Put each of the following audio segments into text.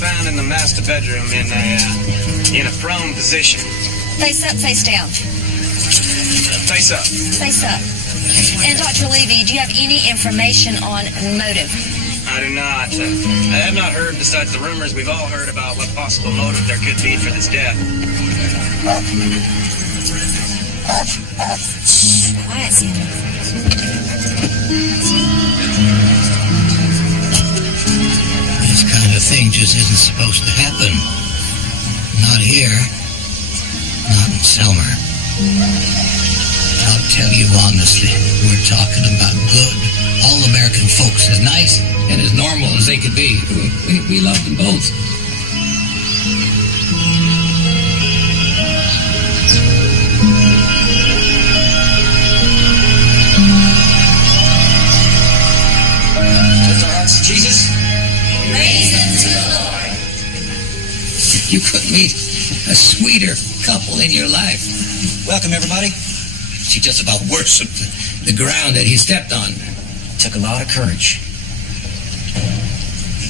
found in the master bedroom in a prone position. Face up, face down. Face up. Face up. And Dr. Levy, do you have any information on motive? I do not. I have not heard, besides the rumors we've all heard about what possible motive there could be for this death. Quiet, Sandy. This kind of thing just isn't supposed to happen. Not here. Not in Selmer. I'll tell you honestly, we're talking about good, all-American folks, as nice and as normal as they could be. We love them both. Lift our hearts to Jesus. Praise unto the Lord. You couldn't meet a sweeter couple in your life. Welcome, everybody. She just about worshipped the ground that he stepped on. Took a lot of courage.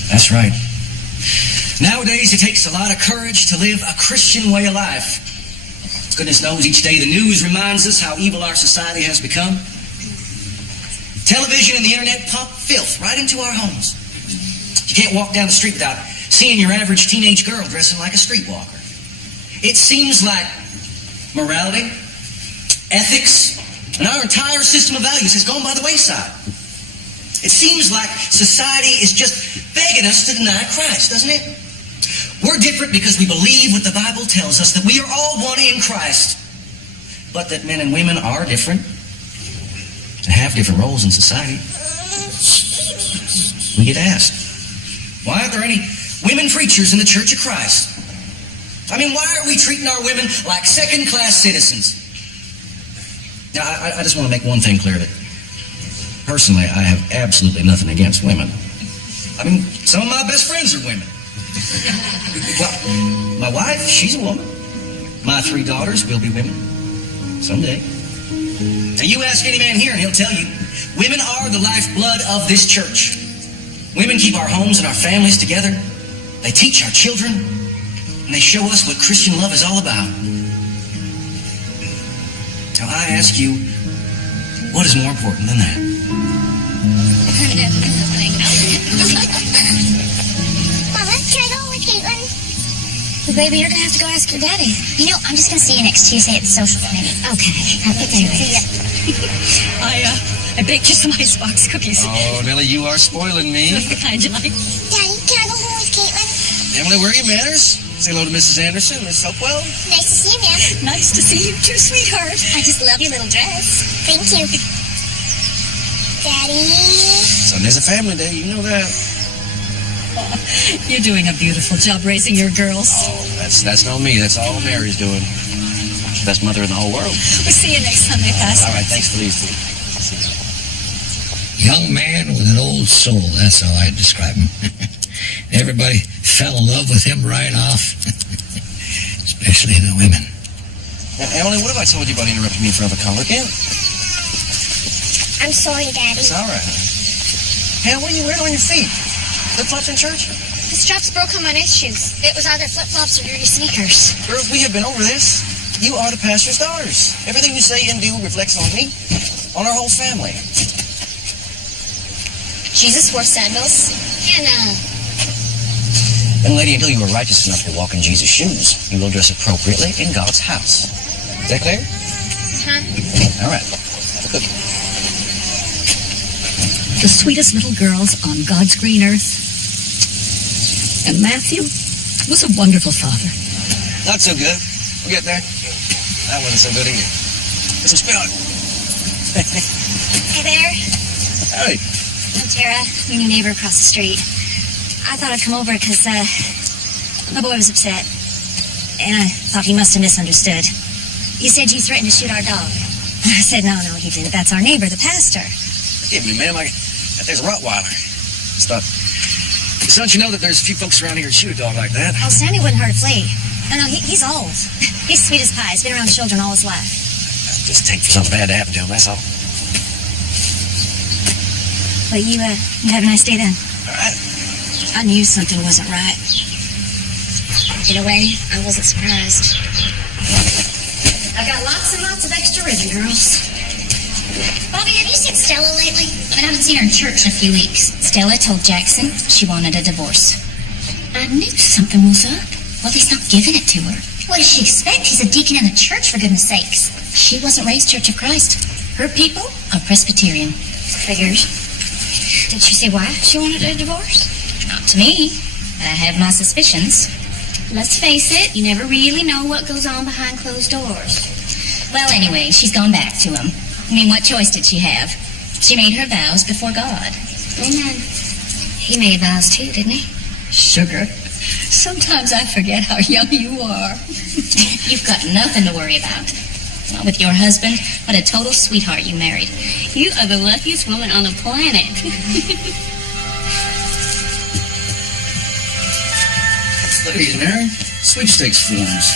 That's right. Nowadays, it takes a lot of courage to live a Christian way of life. Goodness knows, each day the news reminds us how evil our society has become. Television and the internet pump filth right into our homes. You can't walk down the street without seeing your average teenage girl dressing like a streetwalker. It seems like morality, ethics, and our entire system of values has gone by the wayside. It seems like society is just begging us to deny Christ, doesn't it? We're different because we believe what the Bible tells us, that we are all one in Christ, but that men and women are different and have different roles in society. We get asked, why aren't there any women preachers in the Church of Christ? I mean, why are we treating our women like second-class citizens? Now, I just want to make one thing clear, that personally, I have absolutely nothing against women. I mean, some of my best friends are women. Well, my wife, she's a woman. My 3 daughters will be women someday. Now, you ask any man here and he'll tell you, women are the lifeblood of this church. Women keep our homes and our families together. They teach our children, and they show us what Christian love is all about. Now, I ask you, what is more important than that? Mama, can I go with Caitlin? Well, baby, you're going to have to go ask your daddy. You know, I'm just going to see you next Tuesday at the social committee. Okay. See ya. I baked you some icebox cookies. Oh, Nellie, you are spoiling me. That's the kind you like. Daddy, can I go home with Caitlin? Emily, where are your manners? Say hello to Mrs. Anderson, Miss Hopewell. Nice to see you, ma'am. Nice to see you too, sweetheart. I just love your little dress. Thank you. Daddy. Sunday's a family day, you know that. You're doing a beautiful job raising your girls. Oh, that's not me. That's all Mary's doing. She's the best mother in the whole world. We'll see you next Sunday, Pastor. All right, thanks for these two. Young man with an old soul, that's how I'd describe him. Everybody fell in love with him right off, especially the women. Now, Emily, what have I told you about interrupting me in front of a caller again? I'm sorry, Daddy. It's all right, honey. Hey, what are you wearing on your feet? Flip-flops in church? The straps broke on my nice shoes. It was either flip-flops or dirty sneakers. Girls, we have been over this. You are the pastor's daughters. Everything you say and do reflects on me, on our whole family. Jesus wore sandals. Hannah. Young lady, until you are righteous enough to walk in Jesus' shoes, you will dress appropriately in God's house. Is that clear? Huh? All right. Have a cookie. The sweetest little girls on God's green earth. And Matthew was a wonderful father. Not so good. We'll get there. That wasn't so good either. Put some spit on it. Hey there. Howdy. I'm Tara, your new neighbor across the street. I thought I'd come over because, my boy was upset. And I thought he must have misunderstood. You said you threatened to shoot our dog. I said, no, he didn't. That's our neighbor, the pastor. Forgive me, ma'am. There's a Rottweiler. Just thought, don't you know that there's a few folks around here that shoot a dog like that? Oh, Sammy wouldn't hurt a flea. No, he's old. He's sweet as pie. He's been around children all his life. Just take for something bad to happen to him, that's all. Well, you have a nice day then. All right. I knew something wasn't right. In a way, I wasn't surprised. I've got lots and lots of extra ribbon, girls. Bobby, have you seen Stella lately? I haven't seen her in church in a few weeks. Stella told Jackson she wanted a divorce. I knew something was up. Well, he's not giving it to her. What does she expect? He's a deacon in the church, for goodness sakes. She wasn't raised Church of Christ. Her people are Presbyterian. Figures. Did she say why she wanted a divorce? Not to me. I have my suspicions. Let's face it, you never really know what goes on behind closed doors. Well, anyway, she's gone back to him. I mean, what choice did she have? She made her vows before God. Amen. He made vows too, didn't he? Sugar. Sometimes I forget how young you are. You've got nothing to worry about. Not with your husband. What a total sweetheart you married. You are the luckiest woman on the planet. Look at these, Mary. Sweepstakes forms.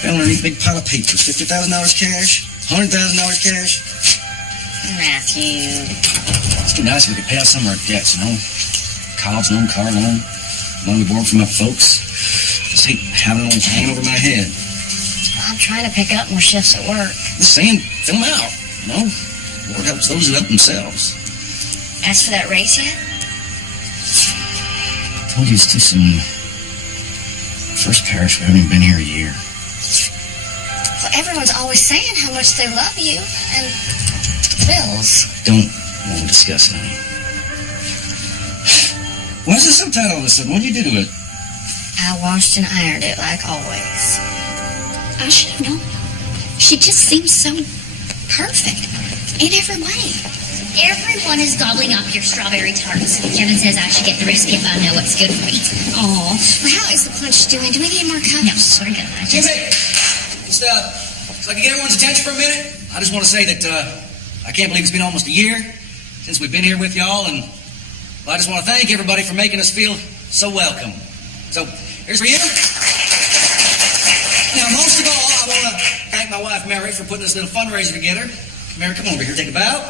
Found underneath a big pile of papers. $50,000 cash, $100,000 cash. Matthew. It's too nice if we could pay out some of our debts, you know? College loan, car loan, money we borrowed from my folks. Just hate having it all hanging over my head. I'm trying to pick up more shifts at work. Just saying, fill them out, you know? Lord helps those who help themselves. As for that race yet? I told you it's too soon. First parish, we haven't even been here a year. Well, everyone's always saying how much they love you, and bills. Don't want to discuss it, honey. Why is it so tight all of a sudden? What did you do to it? I washed and ironed it like always. I should have known. She just seems so perfect in every way. Everyone is gobbling up your strawberry tarts. Kevin says I should get the recipe if I know what's good for me. Aw. Well, how is the punch doing? Do we need more cups? No, we're good. Jimmy! Just, so I can get everyone's attention for a minute, I just want to say that, I can't believe it's been almost a year since we've been here with y'all, and I just want to thank everybody for making us feel so welcome. So, here's for you. Now, most of all, I want to thank my wife, Mary, for putting this little fundraiser together. Mary, come over here, take a bow.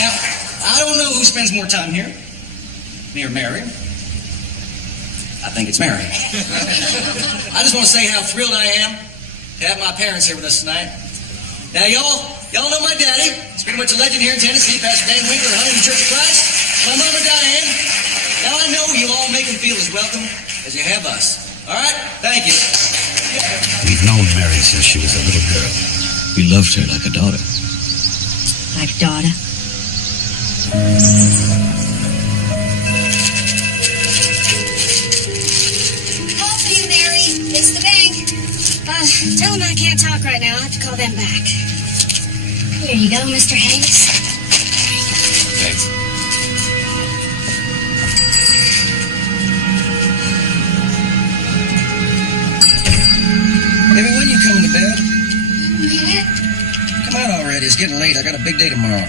Now, I don't know who spends more time here, me or Mary. I think it's Mary. I just want to say how thrilled I am to have my parents here with us tonight. Now, y'all know my daddy. He's pretty much a legend here in Tennessee, Pastor Dan Winkler, the Huntington Church of Christ. My mama, Diane. Now, I know you'll all make him feel as welcome as you have us. All right? Thank you. We've known Mary since she was a little girl. We loved her like a daughter. Like daughter. Call for you, Mary. It's the bank. Tell them I can't talk right now. I'll have to call them back. Here you go, Mr. Hayes. Thanks. Baby, when you coming to bed? Yeah. Come out already. It's getting late. I got a big day tomorrow.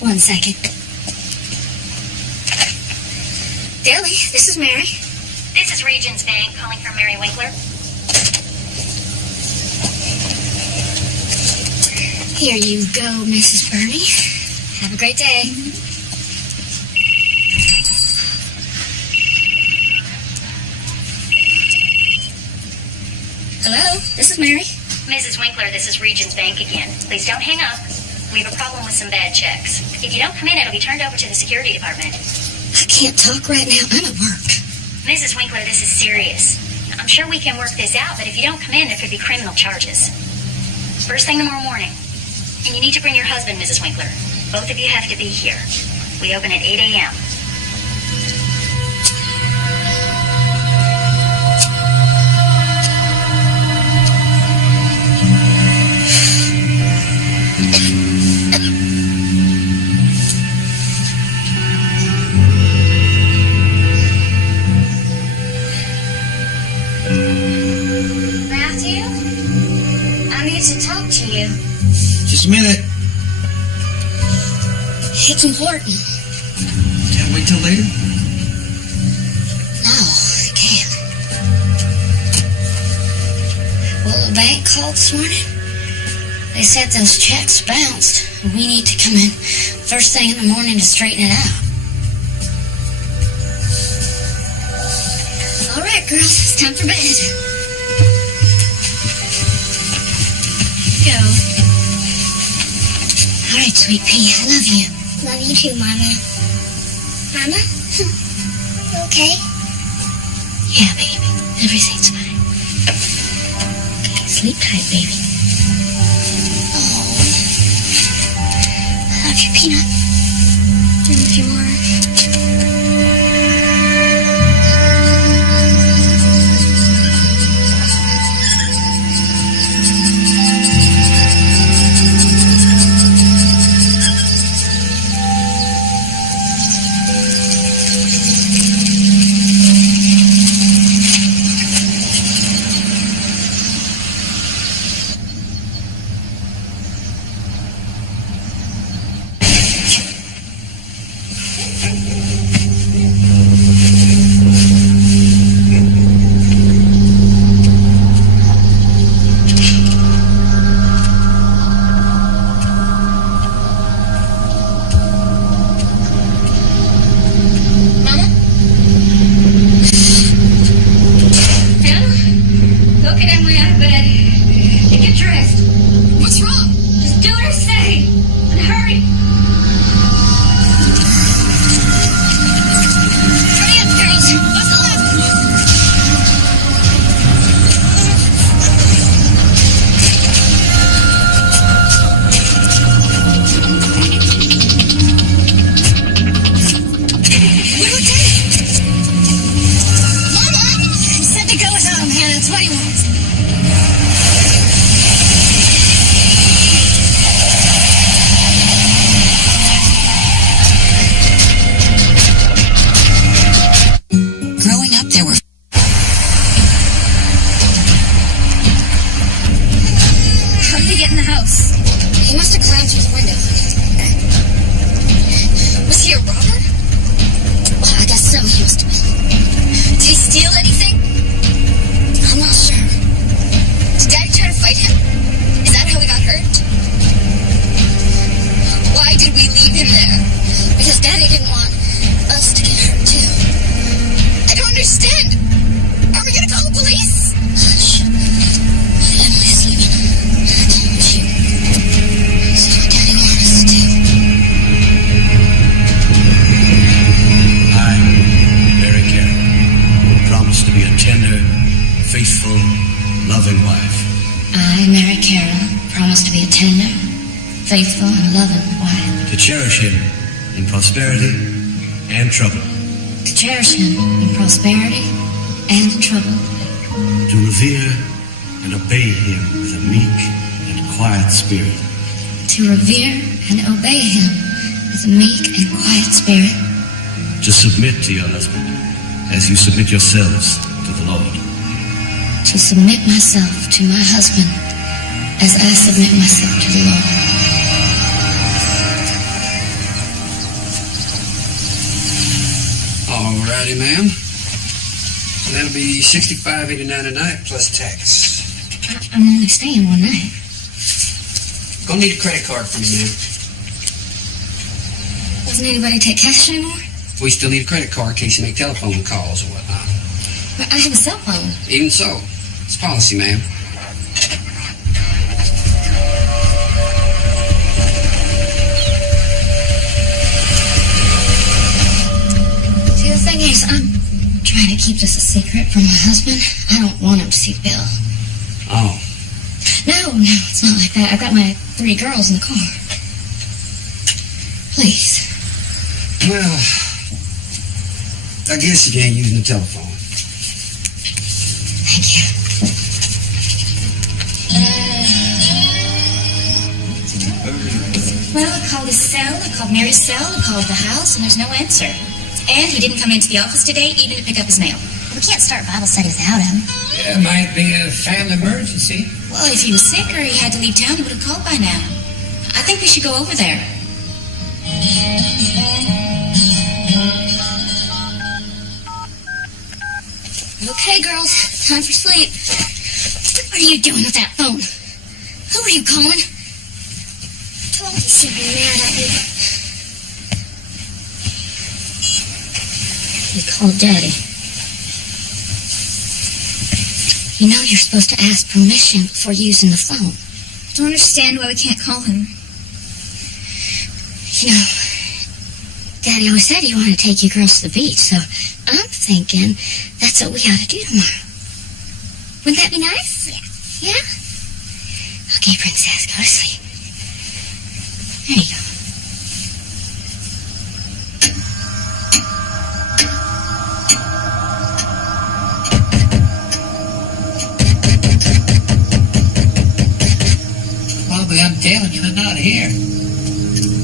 One second. Dilly, this is Mary. This is Regions Bank calling from Mary Winkler. Here you go, Mrs. Burney. Have a great day. Hello, this is Mary. Mrs. Winkler, this is Regions Bank again. Please don't hang up. We have a problem with some bad checks. If you don't come in, it'll be turned over to the security department. I can't talk right now. I'm at work. Mrs. Winkler, this is serious. I'm sure we can work this out, but if you don't come in, there could be criminal charges. First thing tomorrow morning. And you need to bring your husband, Mrs. Winkler. Both of you have to be here. We open at 8 a.m. Matthew? I need to talk to you. Just a minute. It's important. Can't wait till later? No, call this morning? They said those checks bounced. We need to come in first thing in the morning to straighten it out. All right, girls, it's time for bed. Go. All right, Sweet Pea, I love you. Love you too, Mama. Mama? You okay? Yeah, baby. Everything's fine. Okay, sleep tight, baby. Oh. I love you, Peanut. And a few more. Faithful and loving wife. To cherish him in prosperity and trouble. To cherish him in prosperity and trouble. To revere and obey him with a meek and quiet spirit. To revere and obey him with a meek and quiet spirit. To submit to your husband as you submit yourselves to the Lord. To submit myself to my husband as I submit myself to the Lord. Alrighty, ma'am. That'll be $65.89 a night plus tax. I'm only staying one night. Gonna need a credit card from you, ma'am. Doesn't anybody take cash anymore? We still need a credit card in case you make telephone calls or whatnot. But I have a cell phone. Even so, it's policy, ma'am. See, the thing is, I'm trying to keep this a secret from my husband. I don't want him to see Bill. Oh. No, it's not like that. I've got my 3 girls in the car. Please. Well, I guess you ain't using the telephone. Thank you. Well, I called his cell, I called Mary's cell, I called the house, and there's no answer. And he didn't come into the office today, even to pick up his mail. We can't start Bible study without him. Yeah, it might be a family emergency. Well, if he was sick or he had to leave town, he would have called by now. I think we should go over there. Okay, girls, time for sleep. What are you doing with that phone? Who are you calling? Told you she'd be mad at me. You called Daddy. You know you're supposed to ask permission before using the phone. I don't understand why we can't call him. You know, Daddy always said he wanted to take you girls to the beach, so I'm thinking that's what we ought to do tomorrow. Wouldn't that be nice? Yeah. Yeah? Okay, Princess, go to sleep. There you go. Bobby, I'm telling you, they're not here.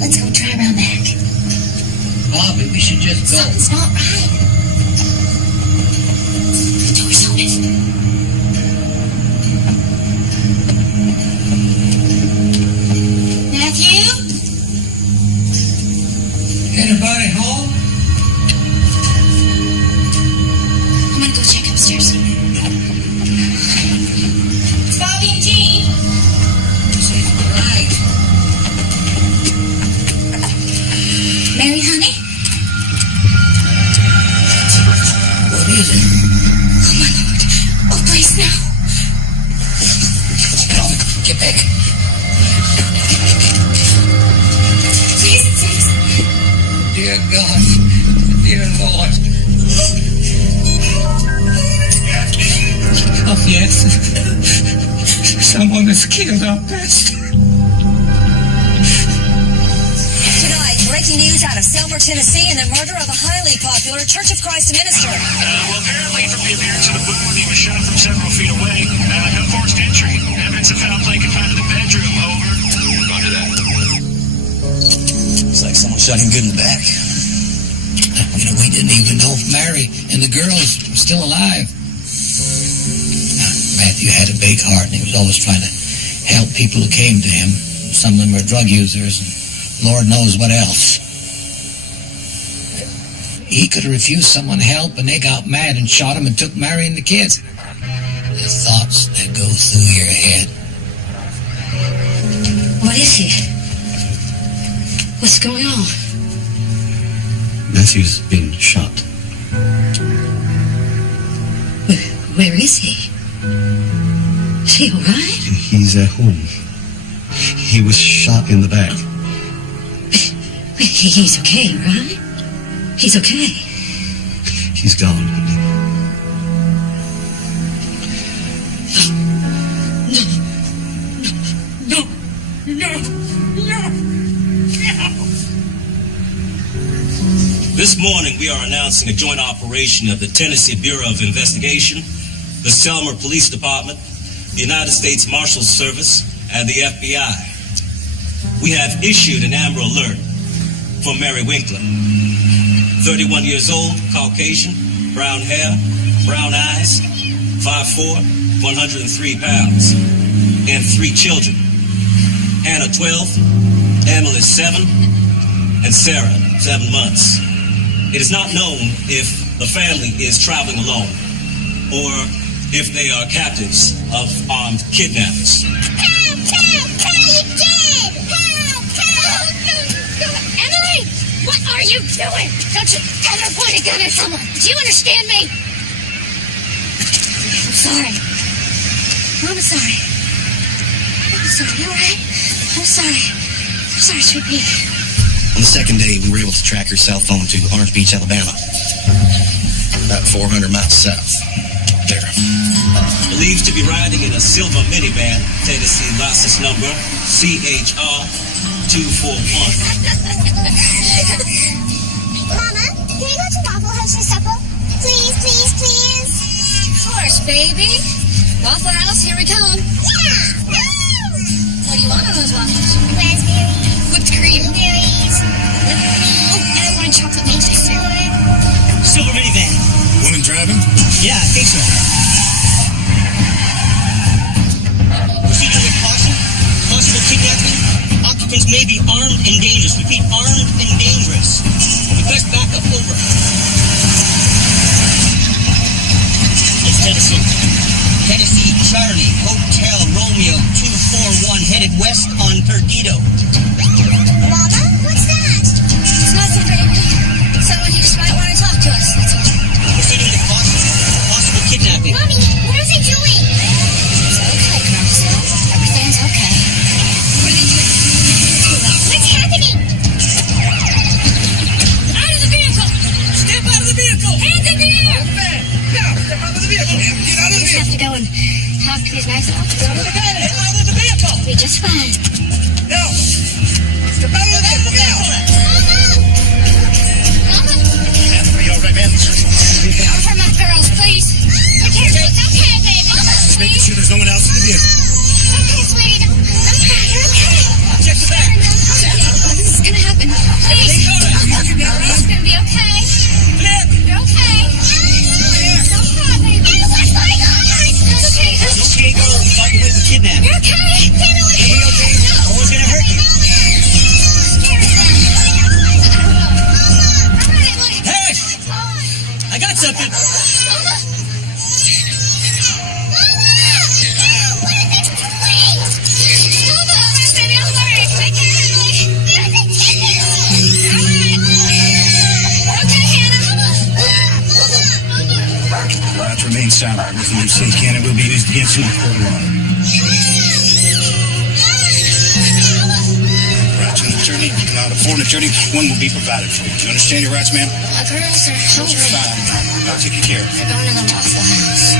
Let's go try around back. Bobby, we should just go. Something's not right. The door's open. Matthew? Anybody home? I'm gonna go check upstairs. It's Bobby and Jean. She's right. Mary, honey? What is it? Oh, my Lord. Oh, please, no. Come, get back. Jesus. Dear God, dear Lord. Oh, yes. Someone has killed our pastor. Tonight, breaking news out of Selmer, Tennessee, and the murder of a highly popular Church of Christ minister. Well, apparently from the appearance of the wound, he was shot from several feet away. No forced entry. Evidence of foul play confined to the bedroom. Over. Roger that. Looks like someone shot him good in the back. You know, we didn't even know if Mary and the girls were still alive. Matthew had a big heart, and he was always trying to help people who came to him. Some of them were drug users, and Lord knows what else. He could have refused someone help, and they got mad and shot him and took Mary and the kids. The thoughts that go through your head. What is it? What's going on? Matthew's been shot. Where is he? Is he all right? He's at home. He was shot in the back. He's okay, right? He's okay. He's gone. This morning, we are announcing a joint operation of the Tennessee Bureau of Investigation, the Selmer Police Department, the United States Marshals Service, and the FBI. We have issued an Amber Alert for Mary Winkler. 31 years old, Caucasian, brown hair, brown eyes, 5'4", 103 pounds, and 3 children. Hannah, 12, Emily, 7, and Sarah, 7 months. It is not known if the family is traveling alone or if they are captives of armed kidnappers. Help! You did! Help! Emily! What are you doing? Don't you ever point a gun at someone. Do you understand me? I'm sorry. Mama's sorry. I'm sorry, you all right? I'm sorry. I'm sorry, sweet pea. On the second day, we were able to track her cell phone to Orange Beach, Alabama. About 400 miles south. There. Believed to be riding in a silver minivan, Tennessee license number CHR241. Mama, can we go to Waffle House for supper? Please, please, please. Of course, baby. Waffle House, here we come. Yeah! What do you want on those waffles? Raspberries. Whipped cream. Berries. Oh, and I want chocolate milk too. Silver minivan. Woman driving? Yeah, I think so. Proceeding with caution. Possible kidnapping. Occupants may be armed and dangerous. Repeat, armed and dangerous. Request backup, over. It's Tennessee. Tennessee, Charlie, Hope Romeo 241 headed west on Perdido. Mama, what's that? It's nothing, baby. Someone who just might want to talk to us, that's all. Proceeding to possible kidnapping. Mommy, what are they doing? It's okay, girls. Everything's okay. What are they doing? What's happening? Out of the vehicle! Step out of the vehicle! Hands in the air! Step out of the vehicle! Get out of We the just have vehicle! to go and talk to these nice officers. Get out of the vehicle! We'll be just fine. No! Step out of the vehicle now! Mama! Are you all right, man? Don't hurt my girls, please. Be careful. It's okay, baby. Just making sure there's no one else in the vehicle. Okay, sweetie. Don't cry. You're okay. Check the back. This is gonna happen. Please. It's gonna be okay. Clear. You're okay. Don't cry, baby. What's going on? It's okay. Okay, go. We got you with the kidnapping. You're okay. Are you okay? No one's gonna hurt you. Hey! I got something. Rats remain silent. Everything you say can and will be used against you in a court of law. Rats and attorney, if you can out afford an attorney, one will be provided for you. You understand your rights, ma'am? My girls are Those are hungry. fine. I'll take you care of them. They're going to the Waffle House.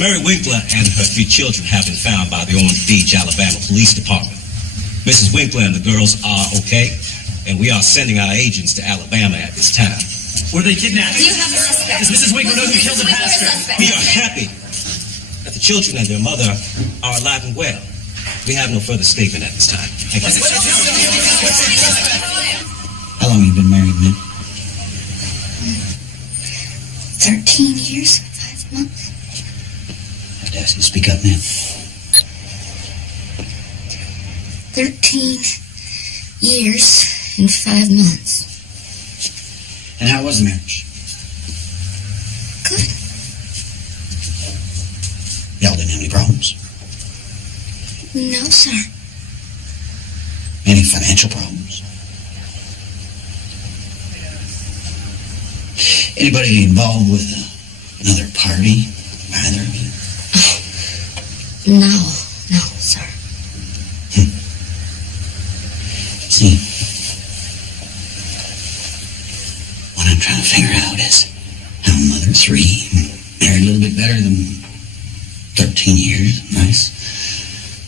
Mary Winkler and her 3 children have been found by the Orange Beach, Alabama Police Department. Mrs. Winkler and the girls are okay, and we are sending our agents to Alabama at this time. Were they kidnapped? Do you have a suspect? Does Mrs. Winkler know who killed the pastor? We are happy that the children and their mother are alive and well. We have no further statement at this time. Thank you. How long have you been married, man? 13 years and 5 months. I have to ask you to speak up, man. 13 years and 5 months. And how was the marriage? Good. Y'all didn't have any problems? No, sir. Any financial problems? Anybody involved with another party? Either of you? No, sir. See, what I'm trying to figure out is how a mother of 3, married a little bit better than 13 years, nice,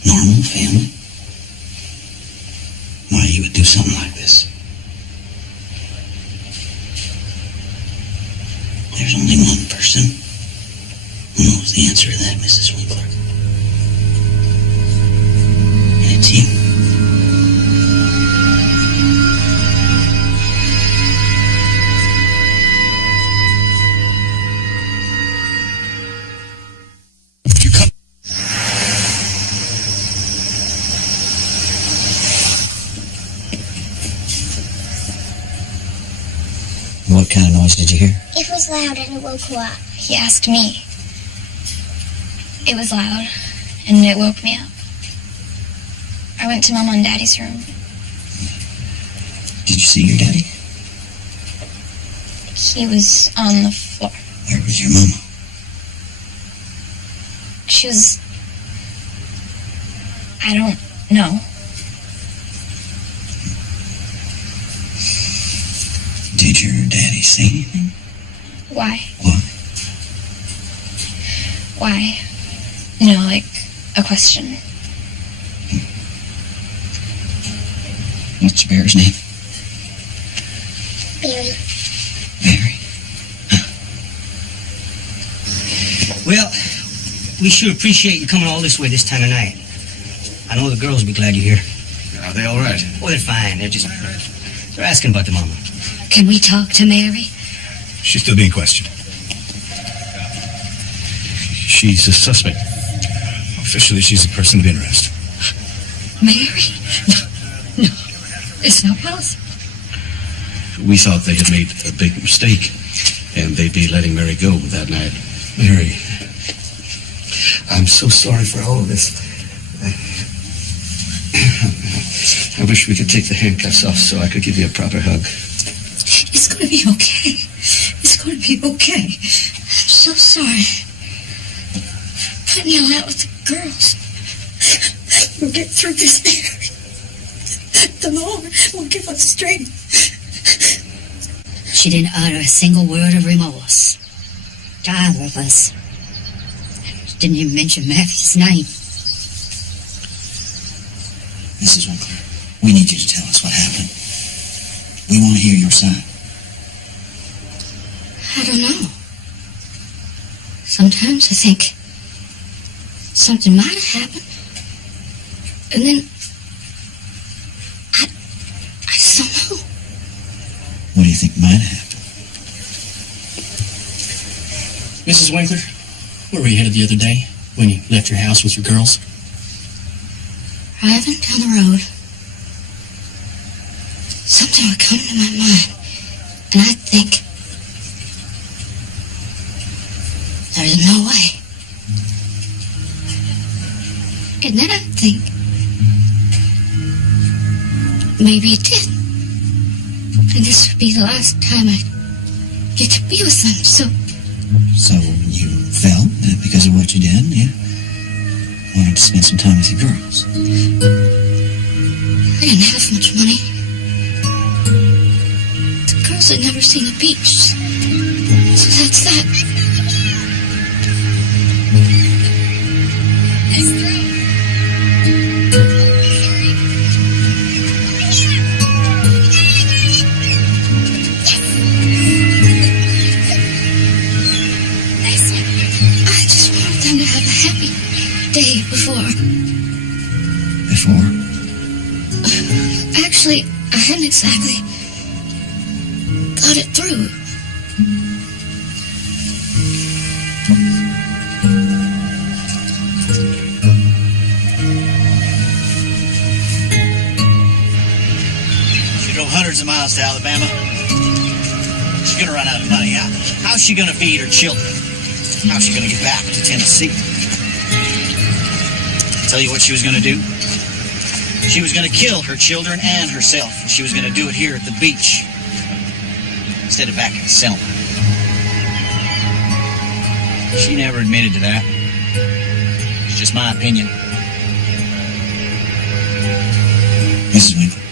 normal family, why you would do something like this. There's only one person who knows the answer to that, Mrs. Winkler. And it's you. What kind of noise did you hear? It was loud and it woke her up. He asked me. It was loud, and it woke me up. I went to Mama and Daddy's room. Did you see your daddy? He was on the floor. Where was your mama? She was... I don't know. Did your daddy say anything? Why? What? Why? You know, like a question. What's your bear's name? Barry. Mary. Well, We sure appreciate you coming all this way this time of night. I know the girls will be glad you're here. Are they all right? Oh, they're fine. They're asking about the mama. Can we talk to Mary? She's still being questioned. She's a suspect. Officially, she's a person of interest. Mary? No, it's not possible. We thought they had made a big mistake, and they'd be letting Mary go that night. Mary, I'm so sorry for all of this. I wish we could take the handcuffs off so I could give you a proper hug. It's going to be okay. It's going to be okay. I'm so sorry. Putting you out with the girls. We'll get through this, Mary. The Lord will give us strength. She didn't utter a single word of remorse to either of us. She didn't even mention Matthew's name. Mrs. Winkler, we need you to tell us what happened. We want to hear your side. I don't know. Sometimes I think something might have happened. And then I just don't know. What do you think might happen? Mrs. Winkler, where were you headed the other day when you left your house with your girls? Driving down the road, something would come to my mind, and I'd think, there's no way. And then I'd think, maybe it did. And this would be the last time I'd get to be with them, so... So you felt that because of what you did, you wanted to spend some time with your girls. I didn't have much money. The girls had never seen the beach, so that's that. I just wanted them to have a happy day before. Before? Actually, I hadn't exactly thought it through. She drove hundreds of miles to Alabama. She's gonna run out of money. How's she gonna feed her children? How's she gonna get back to Tennessee? Tell you what she was gonna do? She was gonna kill her children and herself. She was gonna do it here at the beach instead of back in Selma. She never admitted to that. It's just my opinion. Mrs. Winkler,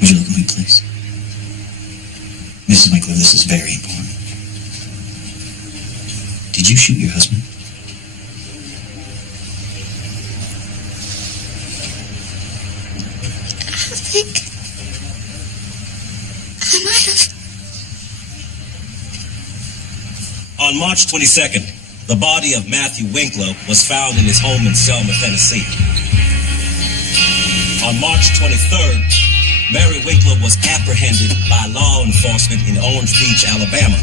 would you look at me, please? Mrs. Winkler, this is very important. Did you shoot your husband? I think I might have. On March 22nd, the body of Matthew Winkler was found in his home in Selma, Tennessee. On March 23rd, Mary Winkler was apprehended by law enforcement in Orange Beach, Alabama.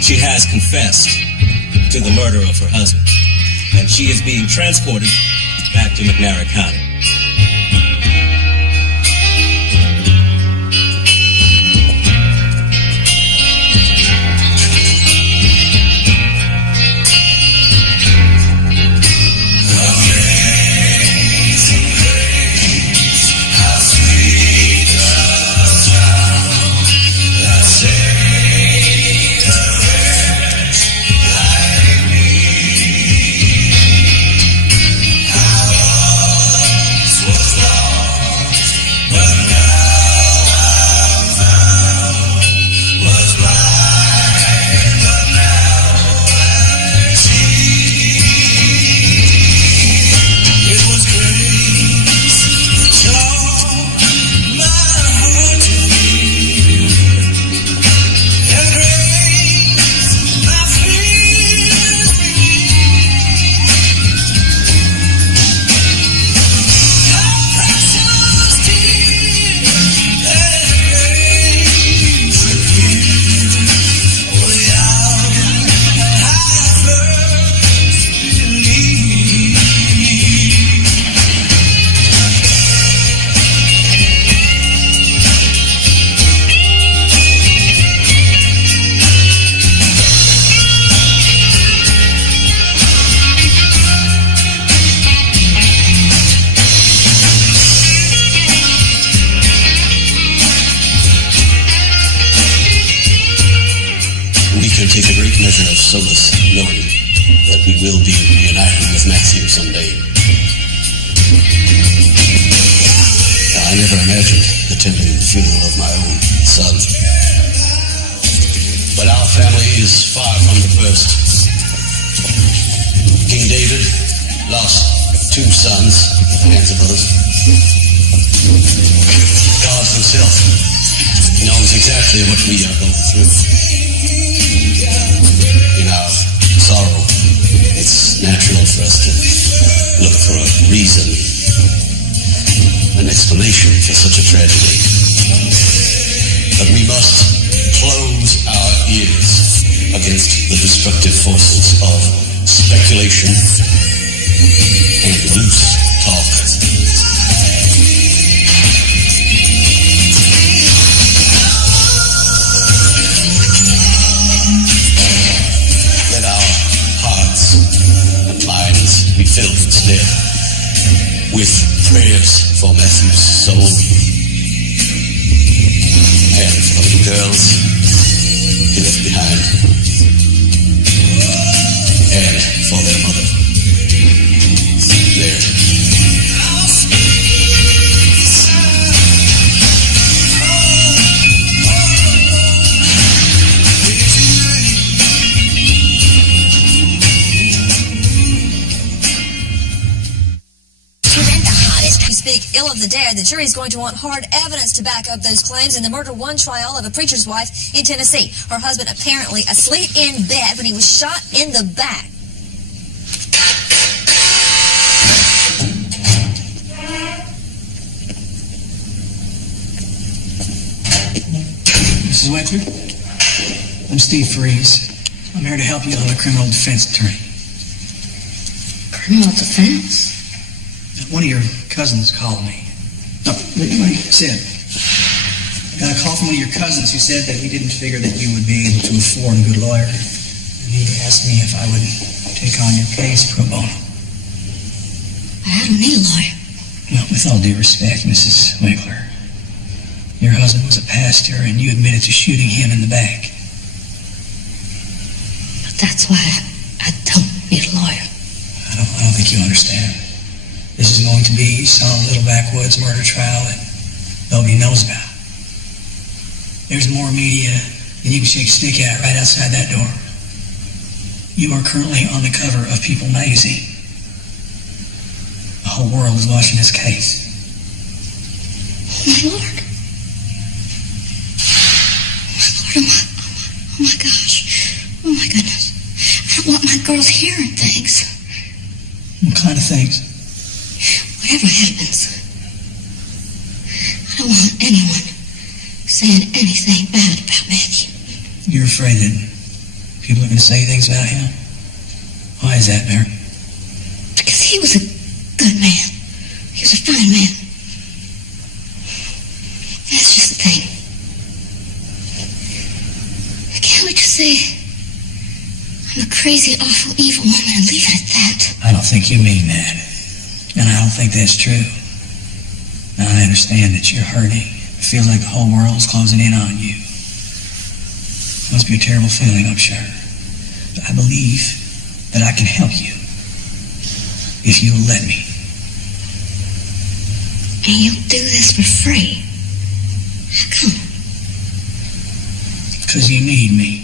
She has confessed to the murder of her husband, and she is being transported back to McNairy County. great measure of solace knowing that we will be reunited with Matthew someday. I never imagined attending the funeral of my own son. But our family is far from depressed. King David lost 2 sons at the hands of others. God himself knows exactly what we are going through. In our sorrow, it's natural for us to look for a reason, an explanation for such a tragedy. But we must close our ears against the destructive forces of speculation and loose talk. Let our hearts and minds be filled instead with prayers for Matthew's soul and for the girls he left behind and for their mother. There. You speak ill of the dead, the jury is going to want hard evidence to back up those claims in the murder one trial of a preacher's wife in Tennessee. Her husband apparently asleep in bed when he was shot in the back. Mrs. Winkler, I'm Steve Freeze. I'm here to help you. I'm a criminal defense attorney. Criminal defense? One of your cousins called me. No, he said, I got a call from one of your cousins who said that he didn't figure that you would be able to afford a good lawyer. And he asked me if I would take on your case pro bono. I don't need a lawyer. Well, with all due respect, Mrs. Winkler, your husband was a pastor and you admitted to shooting him in the back. But that's why I don't need a lawyer. I don't think you understand. This is going to be some little backwoods murder trial that nobody knows about. There's more media than you can shake a stick at right outside that door. You are currently on the cover of People magazine. The whole world is watching this case. Oh, my Lord. Oh, my gosh. Oh, my goodness. I don't want my girls hearing things. What kind of things? Whatever happens, I don't want anyone saying anything bad about Matthew. You're afraid that people are going to say things about him? Why is that, Mary? Because he was a good man. He was a fine man. That's just the thing. Can't we just say I'm a crazy, awful, evil woman and leave it at that? I don't think you mean that. And I don't think that's true. Now, I understand that you're hurting. It feels like the whole world's closing in on you. It must be a terrible feeling, I'm sure. But I believe that I can help you if you'll let me. And you'll do this for free? How come? Because you need me.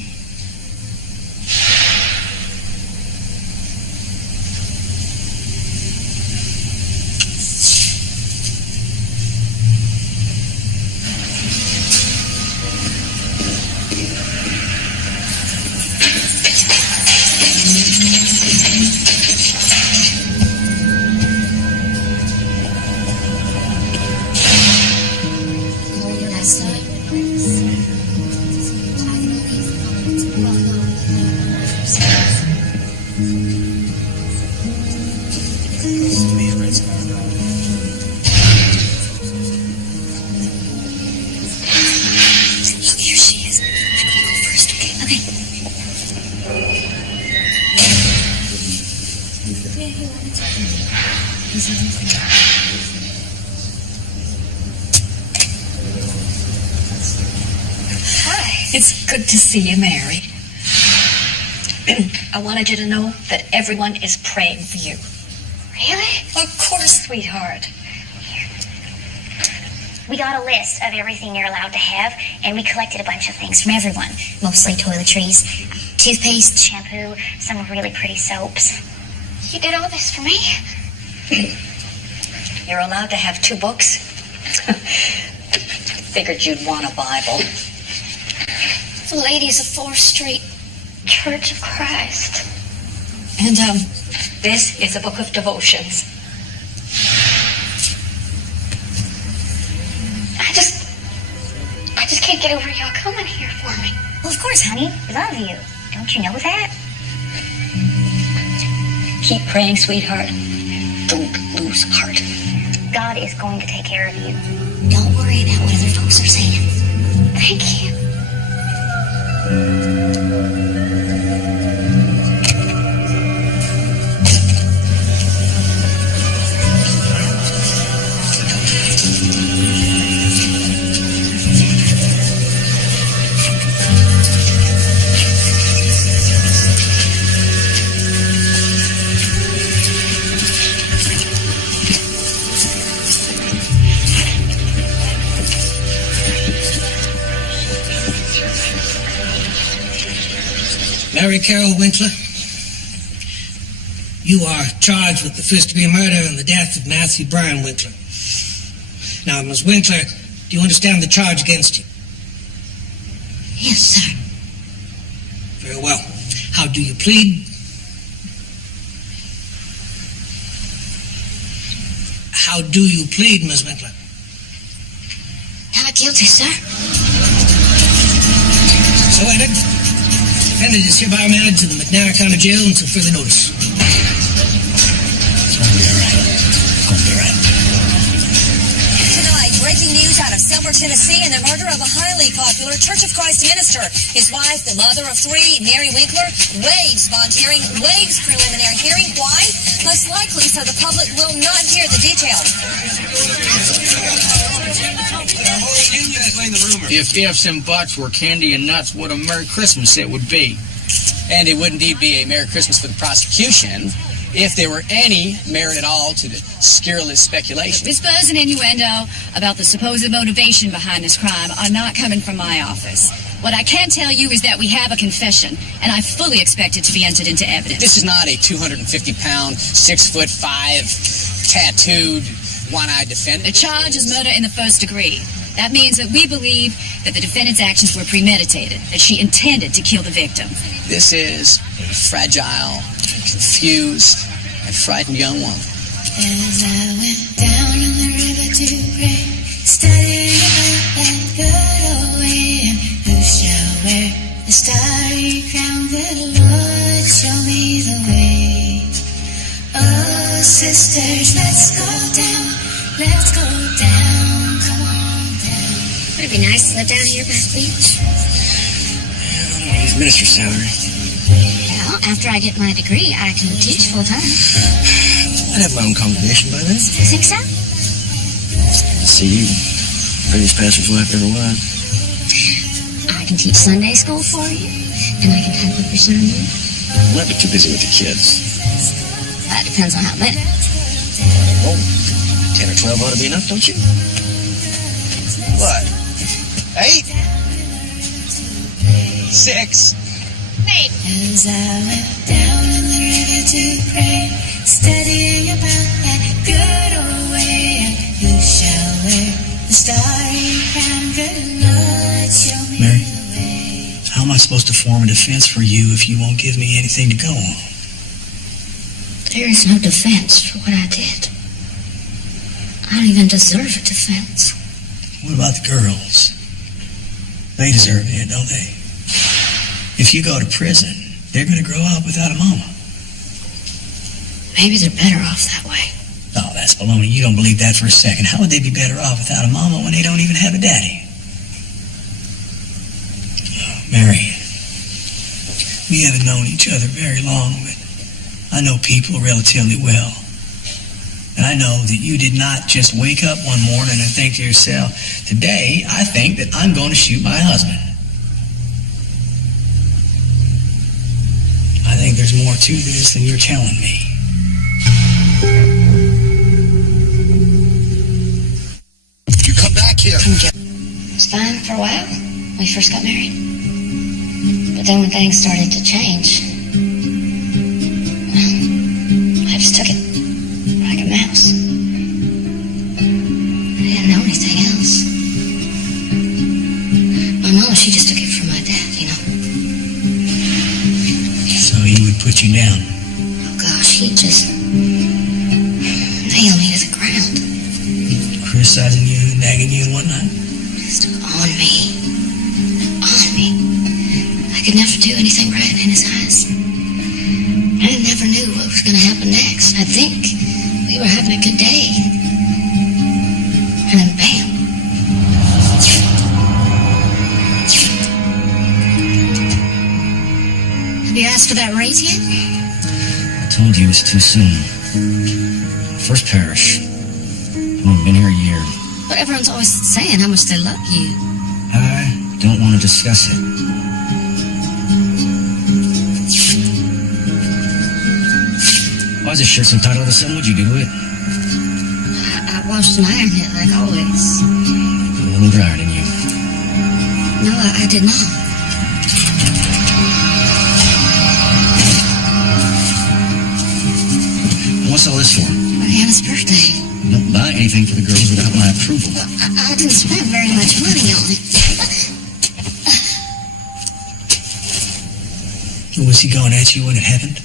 It's good to see you, Mary. I wanted you to know that everyone is praying for you. Really? Of course, sweetheart. We got a list of everything you're allowed to have, and we collected a bunch of things from everyone. Mostly toiletries, toothpaste, shampoo, some really pretty soaps. You did all this for me? You're allowed to have 2 books. Figured you'd want a Bible. The Ladies of 4th Street. Church of Christ. And, this is a book of devotions. I just can't get over y'all coming here for me. Well, of course, honey. We love you. Don't you know that? Keep praying, sweetheart. Don't lose heart. God is going to take care of you. Don't worry about what other folks are saying. Thank you. Mary Carol Winkler, you are charged with the first-degree murder and the death of Matthew Brian Winkler. Now, Ms. Winkler, do you understand the charge against you? Yes, sir. Very well. How do you plead? How do you plead, Ms. Winkler? Not guilty, sir. So entered. Defendant is hereby remanded to the McNair County Jail until further notice. It's gonna be all right. It's gonna be all right. Tonight, breaking news out of Selmer, Tennessee, and the murder of a highly popular Church of Christ minister. His wife, the mother of 3, Mary Winkler, waives bond hearing, waives preliminary hearing. Why? Most likely so the public will not hear the details. If ifs and buts were candy and nuts, what a Merry Christmas it would be. And it would indeed be a Merry Christmas for the prosecution if there were any merit at all to the scurrilous speculation. Whispers and innuendo about the supposed motivation behind this crime are not coming from my office. What I can tell you is that we have a confession, and I fully expect it to be entered into evidence. This is not a 250-pound, 6'5", tattooed, one-eyed defendant. The charge is murder in the first degree. That means that we believe that the defendant's actions were premeditated, that she intended to kill the victim. This is a fragile, confused, and frightened young woman. As I went down in the river to pray, studying about that good old way, and who shall wear the starry crown? Good Lord, show me the way. Oh, sisters, let's go down, let's go down, come on down. Would it be nice to live down here by the beach? He's minister's salary. Well, after I get my degree, I can teach full time. I'd have my own congregation by then. You think so? See you. Prettiest pastor's wife ever was. I can teach Sunday school for you, and I can type up your sermon. I might be too busy with the kids. That depends on how many. Oh, 10 or 12 ought to be enough, don't you? What? 8? 6? As I went down in the river to pray, studying about that good old way, and who shall wear the starry crown? Good Lord, show me Mary? the way. How am I supposed to form a defense for you if you won't give me anything to go on? There is no defense for what I did. I don't even deserve a defense. What about the girls? They deserve it, don't they? If you go to prison, they're going to grow up without a mama. Maybe they're better off that way. No, that's baloney. You don't believe that for a second. How would they be better off without a mama when they don't even have a daddy? Oh, Mary, we haven't known each other very long, but I know people relatively well. And I know that you did not just wake up one morning and think to yourself, today I think that I'm going to shoot my husband. think there's more to this than you're telling me. You come back here. It was fine for a while when we first got married. But then when things started to change, I just took it like a mouse. I didn't know anything else. My mom, she just took it from my dad, you know. So he would put you down. Oh gosh, he'd just nail me to the ground. Criticizing you, nagging you and whatnot. Just on me. On me. I could never do anything right in his eyes. I never knew what was going to happen next. I'd think we were having a good day. And then bam. Have you asked for that raise yet? I told you it was too soon. First parish. I've only been here a year. But everyone's always saying how much they love you. I don't want to discuss it. Why is this shirt so tight all of a sudden? What'd you do to it? I washed and ironed it like always. A little drier than you. No, I did not. What's all this for? Hannah's birthday. Don't buy anything for the girls without my approval. I didn't spend very much money on it. Was he going at you when it happened?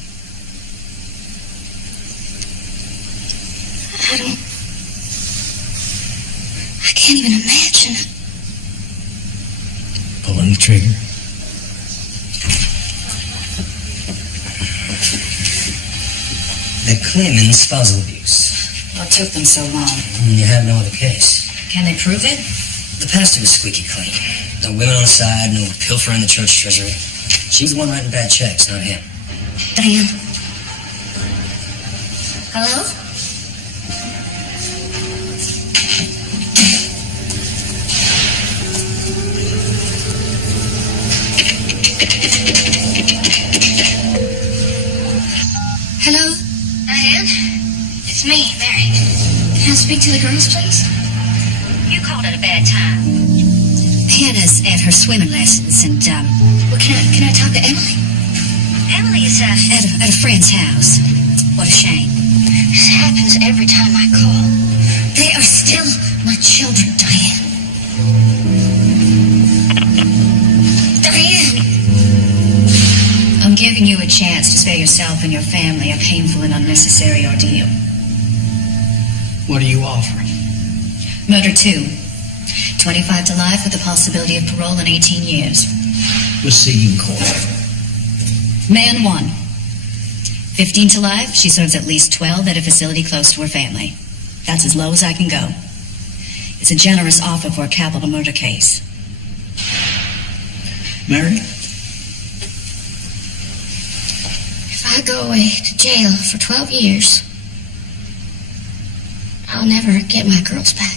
I can't even imagine. Pulling the trigger. They're claiming spousal abuse. What took them so long? You have no other case. Can they prove it? The pastor was squeaky clean. No women on the side, no pilfer in the church treasury. She's the one writing bad checks, not him. Diane. Hello? Hello? Diane? It's me, Mary. Can I speak to the girls, please? You called at a bad time. Hannah's at her swimming lessons, and, well, can I talk to Emily? Emily is, At a friend's house. What a shame. This happens every time I call. They are still my children, Diane. Diane! I'm giving you a chance to spare yourself and your family a painful and unnecessary ordeal. What are you offering? Murder 2. 25 to life with the possibility of parole in 18 years. We'll see you in court. Man 1. 15 to life. She serves at least 12 at a facility close to her family. That's as low as I can go. It's a generous offer for a capital murder case. Mary? If I go away to jail for 12 years, I'll never get my girls back.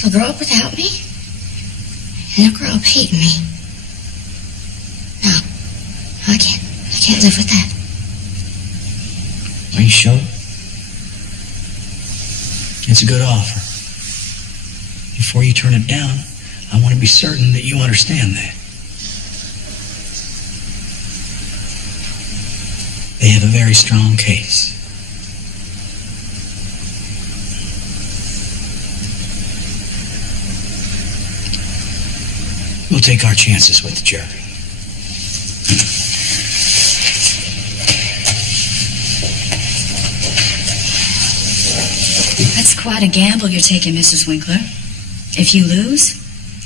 They'll grow up without me, and they'll grow up hating me. No, I can't live with that. Are you sure? It's a good offer. Before you turn it down, I want to be certain that you understand that. They have a very strong case. We'll take our chances with the jury. That's quite a gamble you're taking, Mrs. Winkler. If you lose,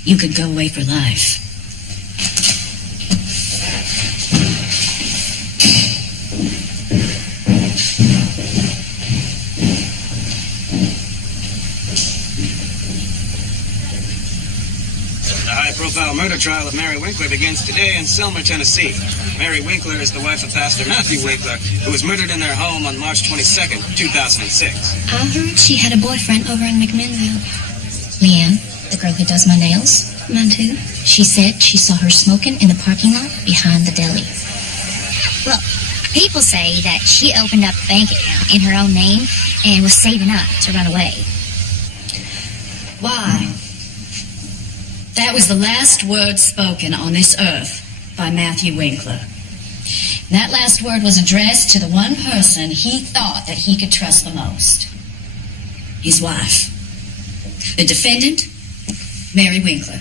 you could go away for life. The high-profile murder trial of Mary Winkler begins today in Selmer, Tennessee. Mary Winkler is the wife of Pastor Matthew Winkler, who was murdered in their home on March 22nd, 2006. I heard she had a boyfriend over in McMinnville. Leanne, the girl who does my nails. Mine too. She said she saw her smoking in the parking lot behind the deli. Well, people say that she opened up a bank account in her own name and was saving up to run away. Why? That was the last word spoken on this earth by Matthew Winkler. That last word was addressed to the one person he thought that he could trust the most. His wife. The defendant, Mary Winkler.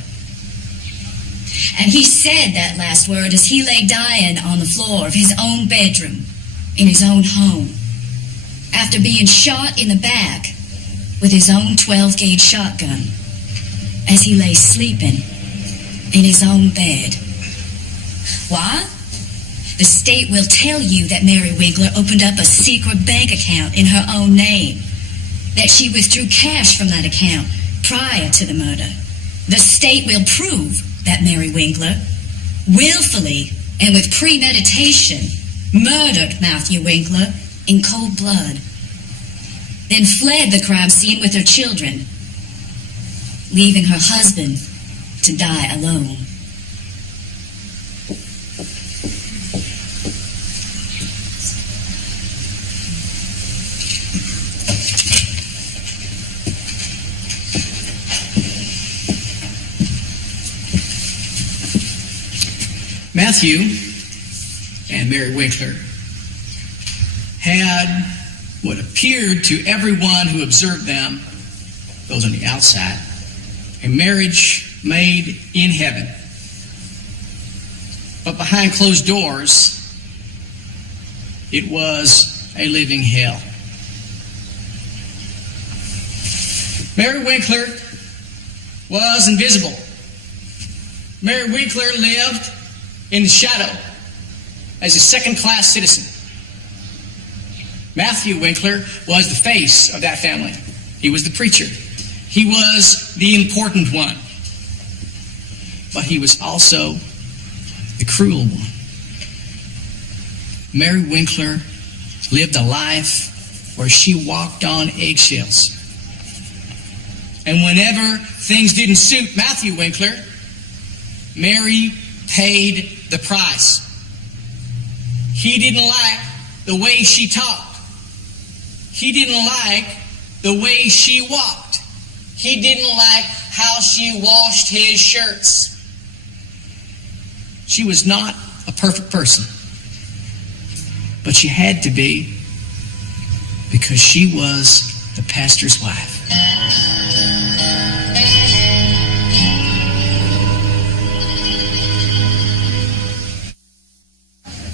And he said that last word as he lay dying on the floor of his own bedroom in his own home after being shot in the back with his own 12-gauge shotgun as he lay sleeping in his own bed. Why? The state will tell you that Mary Winkler opened up a secret bank account in her own name, that she withdrew cash from that account prior to the murder. The state will prove that Mary Winkler, willfully and with premeditation, murdered Matthew Winkler in cold blood, then fled the crime scene with her children, leaving her husband to die alone. Matthew and Mary Winkler had what appeared to everyone who observed them, those on the outside, a marriage made in heaven. But behind closed doors, it was a living hell. Mary Winkler was invisible. Mary Winkler lived in the shadow as a second-class citizen. Matthew Winkler was the face of that family. He was the preacher. He was the important one. But he was also the cruel one. Mary Winkler lived a life where she walked on eggshells. And whenever things didn't suit Matthew Winkler, Mary paid the price. He didn't like the way she talked. He didn't like the way she walked. He didn't like how she washed his shirts. She was not a perfect person, but she had to be, because she was the pastor's wife.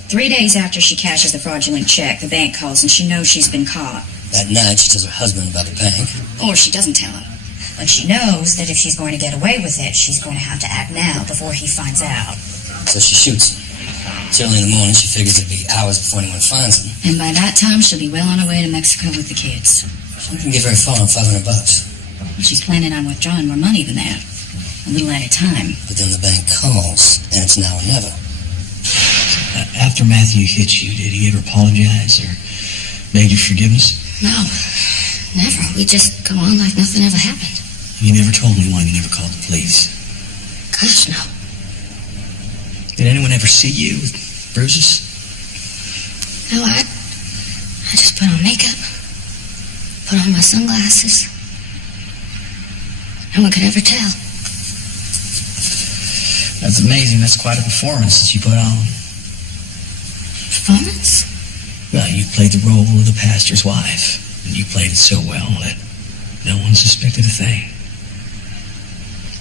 3 days after she cashes the fraudulent check, the bank calls and she knows she's been caught. That night, she tells her husband about the bank. Or she doesn't tell him. But she knows that if she's going to get away with it, she's going to have to act now before he finds out. So she shoots him. It's early in the morning. She figures it'll be hours before anyone finds him. And by that time, she'll be well on her way to Mexico with the kids. She can get very far on $500. She's planning on withdrawing more money than that. A little at a time. But then the bank calls, and it's now or never. After Matthew hit you, did he ever apologize or beg your forgiveness? No, never. We just go on like nothing ever happened. You never told me why you never called the police. Gosh, no. Did anyone ever see you with bruises? No, I just put on makeup, put on my sunglasses. No one could ever tell. That's amazing. That's quite a performance that you put on. Performance? Well, you played the role of the pastor's wife, and you played it so well that no one suspected a thing.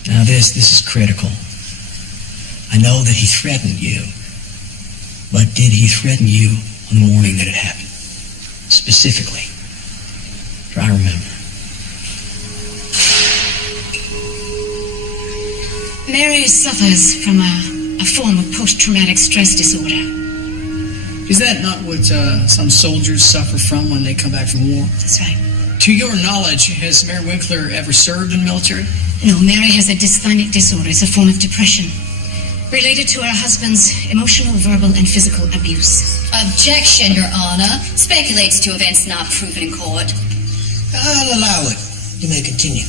Now this is critical. I know that he threatened you, but did he threaten you on the morning that it happened? Specifically. Try to remember. Mary suffers from a form of post-traumatic stress disorder. Is that not what some soldiers suffer from when they come back from war? That's right. To your knowledge, has Mary Winkler ever served in the military? No, Mary has a dysthymic disorder. It's a form of depression related to her husband's emotional, verbal, and physical abuse. Objection, Your Honor. Speculates to events not proven in court. I'll allow it. You may continue.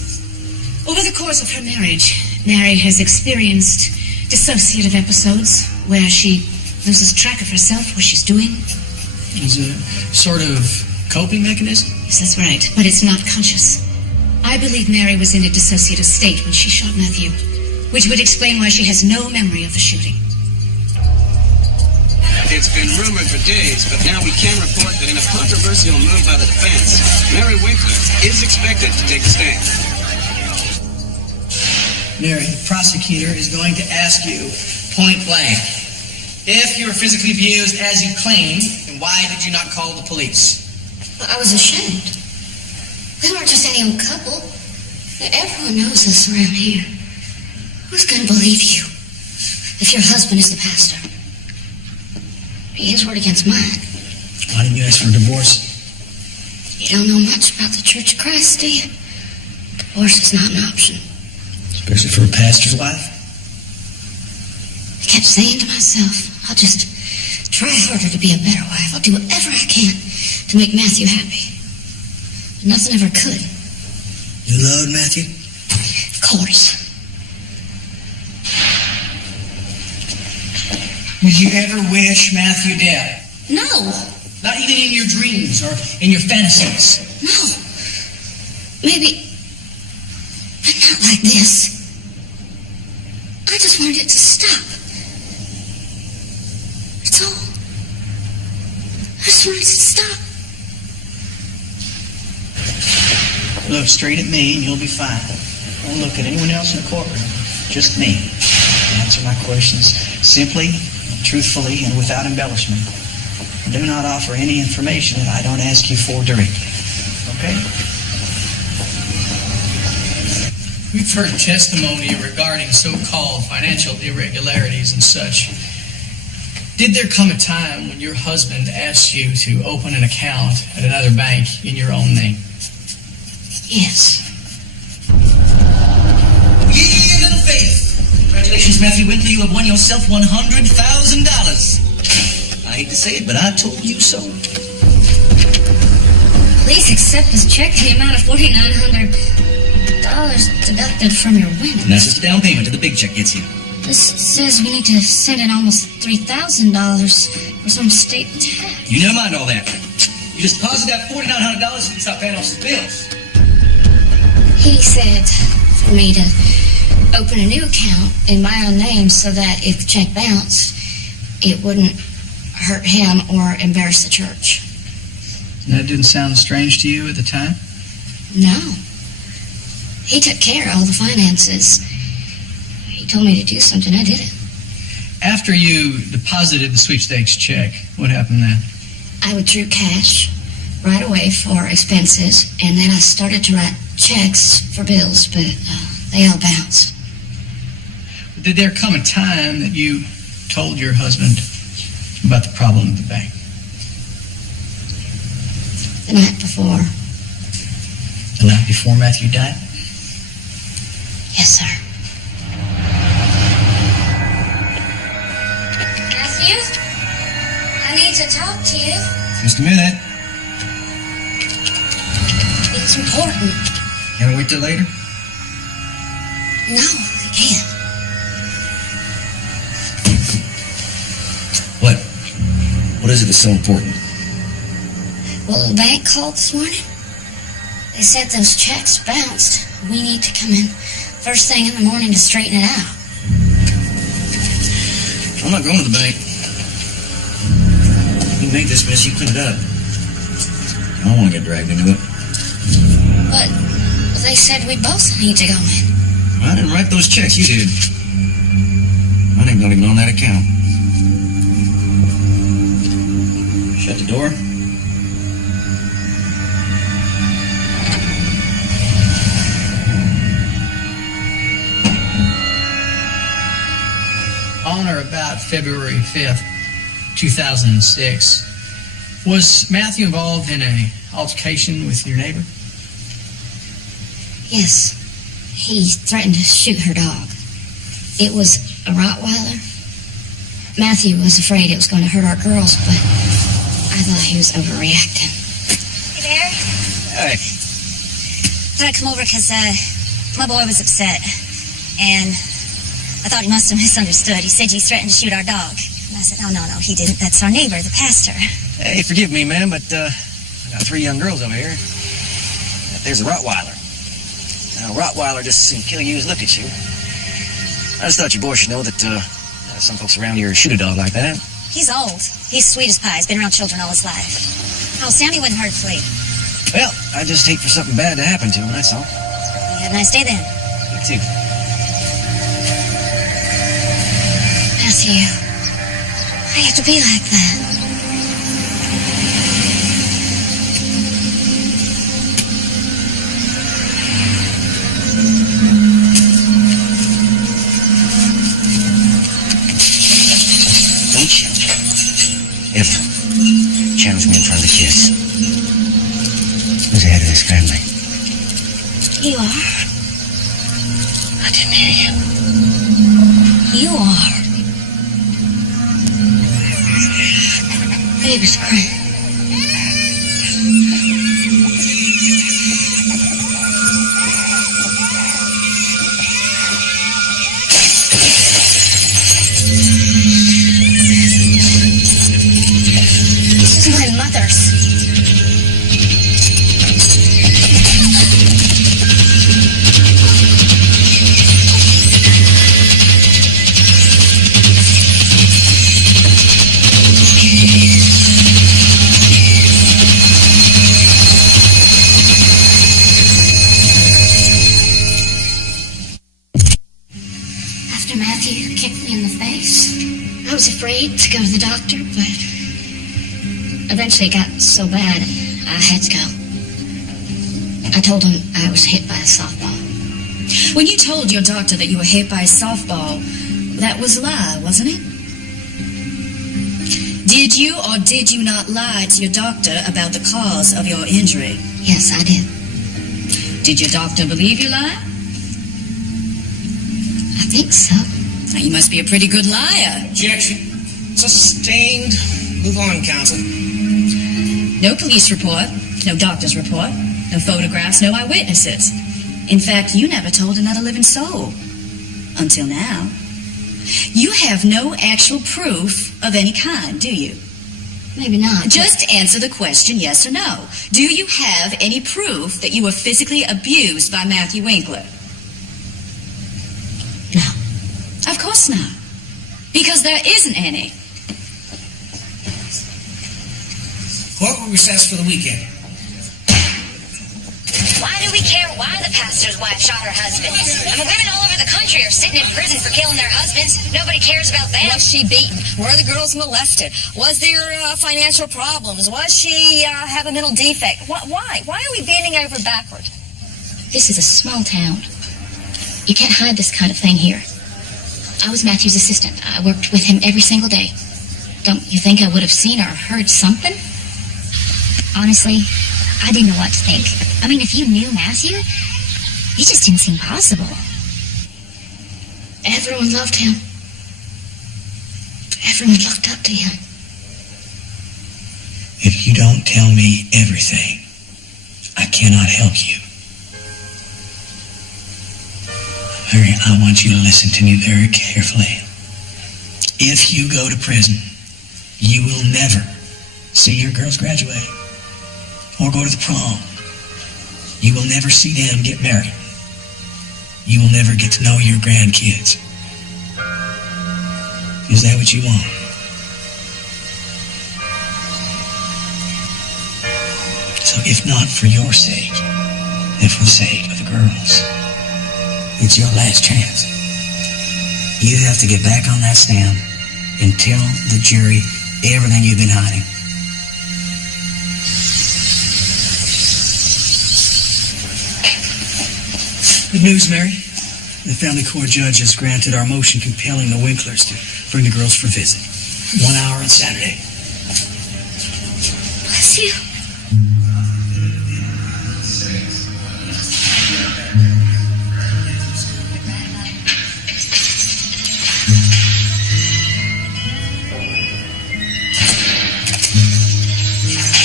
Over the course of her marriage, Mary has experienced dissociative episodes where she loses track of herself, what she's doing. It's a sort of coping mechanism? Yes, that's right, but it's not conscious. I believe Mary was in a dissociative state when she shot Matthew, which would explain why she has no memory of the shooting. It's been rumored for days, but now we can report that in a controversial move by the defense, Mary Winkler is expected to take a stand. Mary, the prosecutor is going to ask you point blank, if you were physically abused as you claim, then why did you not call the police? I was ashamed. We weren't just any old couple. Everyone knows us around here. Who's going to believe you if your husband is the pastor? His word against mine. Why didn't you ask for a divorce? You don't know much about the Church of Christ, do you? Divorce is not an option. Especially for a pastor's wife? I kept saying to myself, I'll just try harder to be a better wife. I'll do whatever I can to make Matthew happy. But nothing ever could. You loved Matthew? Of course. Did you ever wish Matthew dead? No. Not even in your dreams or in your fantasies? No. Maybe, but not like this. I just wanted it to stop. That's all. I just wanted it to stop. Look straight at me and you'll be fine. Don't look at anyone else in the courtroom. Just me. Answer my questions simply, truthfully, and without embellishment. Do not offer any information that I don't ask you for directly. Okay? We've heard testimony regarding so-called financial irregularities and such. Did there come a time when your husband asked you to open an account at another bank in your own name? Yes. Ye little faith! Congratulations, Matthew Winkler. You have won yourself $100,000. I hate to say it, but I told you so. Please accept this check in the amount of $4,900 deducted from your winnings. And that's just a down payment till the big check gets here. This says we need to send in almost $3,000 for some state tax. You never mind all that. You just deposit that $4,900 and stop paying off some bills. He said for me to open a new account in my own name so that if the check bounced, it wouldn't hurt him or embarrass the church. That didn't sound strange to you at the time? No. He took care of all the finances. He told me to do something, I did it. After you deposited the sweepstakes check, what happened then? I withdrew cash right away for expenses, and then I started to write checks for bills, but they all bounced. Did there come a time that you told your husband about the problem at the bank? The night before. The night before Matthew died? Yes, sir. Matthew, I need to talk to you. Just a minute. It's important. Can we wait till later? No, I can't. What? What is it that's so important? Well, the bank called this morning. They said those checks bounced. We need to come in first thing in the morning to straighten it out. I'm not going to the bank. You made this mess, you clean it up. I don't want to get dragged into it. But they said we both need to go in. I didn't write those checks, you did. My name's not even on that account. Shut the door. On or about February 5th, 2006, was Matthew involved in an altercation with your neighbor? Yes. He threatened to shoot her dog. It was a Rottweiler. Matthew was afraid it was going to hurt our girls, but I thought he was overreacting. Hey there. Hey. Thought I'd come over because my boy was upset. And I thought he must have misunderstood. He said you threatened to shoot our dog. And I said, no, he didn't. That's our neighbor, the pastor. Hey, forgive me, ma'am, but I got 3 young girls over here. There's a Rottweiler. Now, a Rottweiler just doesn't kill you as look at you. I just thought your boy should know that some folks around here shoot a dog like that. He's old. He's sweet as pie. He's been around children all his life. Oh, Sammy wouldn't hurt Flea. Well, I just hate for something bad to happen to him, that's all. Have a nice day then. You too. Matthew, I have to be like that. Don't you ever challenge me in front of the kids. Who's the head of this family? You are. I didn't hear you. You are. Baby's crying. This is my mother's. After Matthew kicked me in the face, I was afraid to go to the doctor, but eventually it got so bad I had to go. I told him I was hit by a softball. When you told your doctor that you were hit by a softball, that was a lie, wasn't it? Did you or did you not lie to your doctor about the cause of your injury? Yes, I did. Did your doctor believe you lied? I think so. Now, you must be a pretty good liar. Objection. Sustained. Move on, counsel. No police report, no doctor's report, no photographs, no eyewitnesses. In fact, you never told another living soul. Until now. You have no actual proof of any kind, do you? Maybe not. Just answer the question, yes or no. Do you have any proof that you were physically abused by Matthew Winkler? No. Of course not. Because there isn't any. Court will recess for the weekend. Why do we care why the pastor's wife shot her husband? I mean, women all over the country are sitting in prison for killing their husbands. Nobody cares about that. Was she beaten? Were the girls molested? Was there financial problems? Was she have a mental defect? Why? Why are we bending over backward? This is a small town. You can't hide this kind of thing here. I was Matthew's assistant. I worked with him every single day. Don't you think I would have seen or heard something? Honestly, I didn't know what to think. I mean, if you knew Matthew, it just didn't seem possible. Everyone loved him. Everyone looked up to him. If you don't tell me everything, I cannot help you. Mary, I want you to listen to me very carefully. If you go to prison, you will never see your girls graduate or go to the prom. You will never see them get married. You will never get to know your grandkids. Is that what you want? So if not for your sake, then for the sake of the girls, it's your last chance. You have to get back on that stand and tell the jury everything you've been hiding. Good news, Mary. The family court judge has granted our motion compelling the Winklers to bring the girls for a visit. 1 hour on Saturday. Bless you.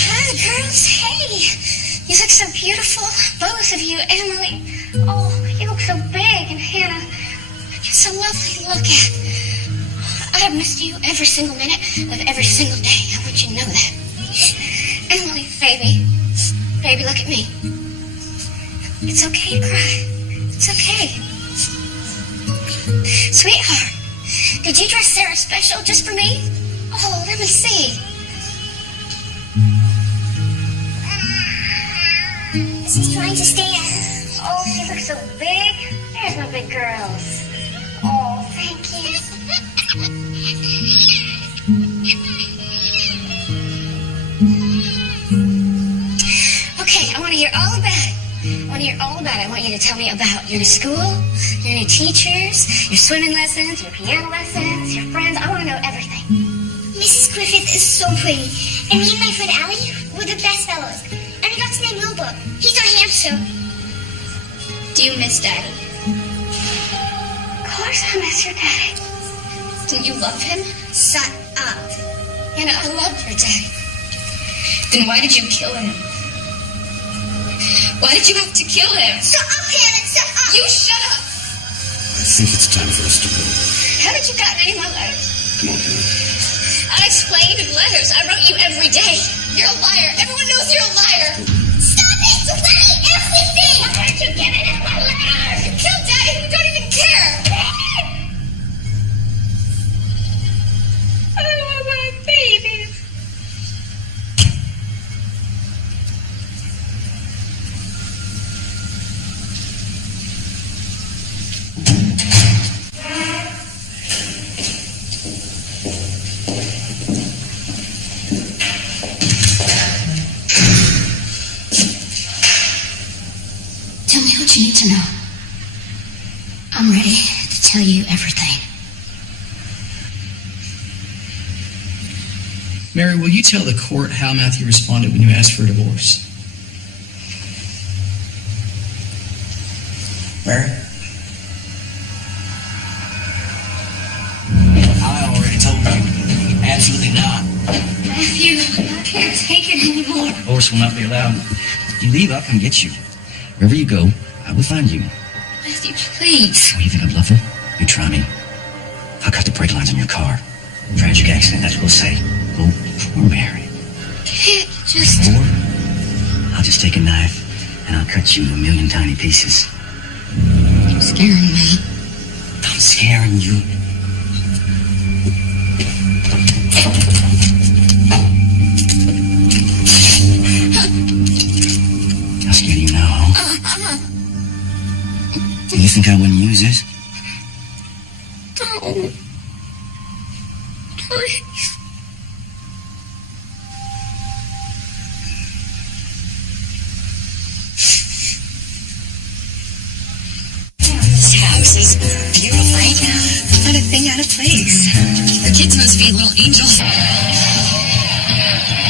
Hi, girls. Hey. You look so beautiful. Both of you, Emily. Oh, you look so big. And Hannah, you're so lovely to look at. I have missed you every single minute of every single day. I want you to know that. Emily, baby. Baby, look at me. It's okay to cry. It's okay. Sweetheart, did you dress Sarah special just for me? Oh, let me see. This is trying to stand. Oh, she looks so big. There's my big girls. Oh, thank you. Okay, I want to hear all about it. I want you to tell me about your new school, your new teachers, your swimming lessons, your piano lessons, your friends. I want to know everything. Mrs. Griffith is so pretty. And me and my friend Allie were the best fellows. And we got to name Wilbur. He's our hamster. Do you miss Daddy? Of course I miss your daddy. Do you love him? Shut up. Hannah, I love your daddy. Then why did you kill him? Why did you have to kill him? Shut up, Hannah. Shut up. You shut up. I think it's time for us to go. Haven't you gotten any of my letters? Come on, Hannah. I explained in letters. I wrote you every day. You're a liar. Everyone knows you're a liar. Stop it. Delete everything. Why aren't you giving in my letters? You killed Daddy. You don't even care. Oh, my babies. Tell me what you need to know. I'm ready to tell you everything. Mary, will you tell the court how Matthew responded when you asked for a divorce? Mary? I already told you. Absolutely not. Matthew, I can't take it anymore. Divorce will not be allowed. If you leave, I'll come get you. Wherever you go, I will find you. Matthew, please. Oh, you think I'd love her? You try me. I'll cut the brake lines on your car. Tragic accident, that's what we'll say. Oh, poor Mary. Can't just... Or I'll just take a knife and I'll cut you into a million tiny pieces. You're scaring me. I'm scaring you. I'll scare you now, huh? You think I wouldn't use this? Don't. Please. This house is beautiful. I know. Not a thing out of place. The kids must be little angels.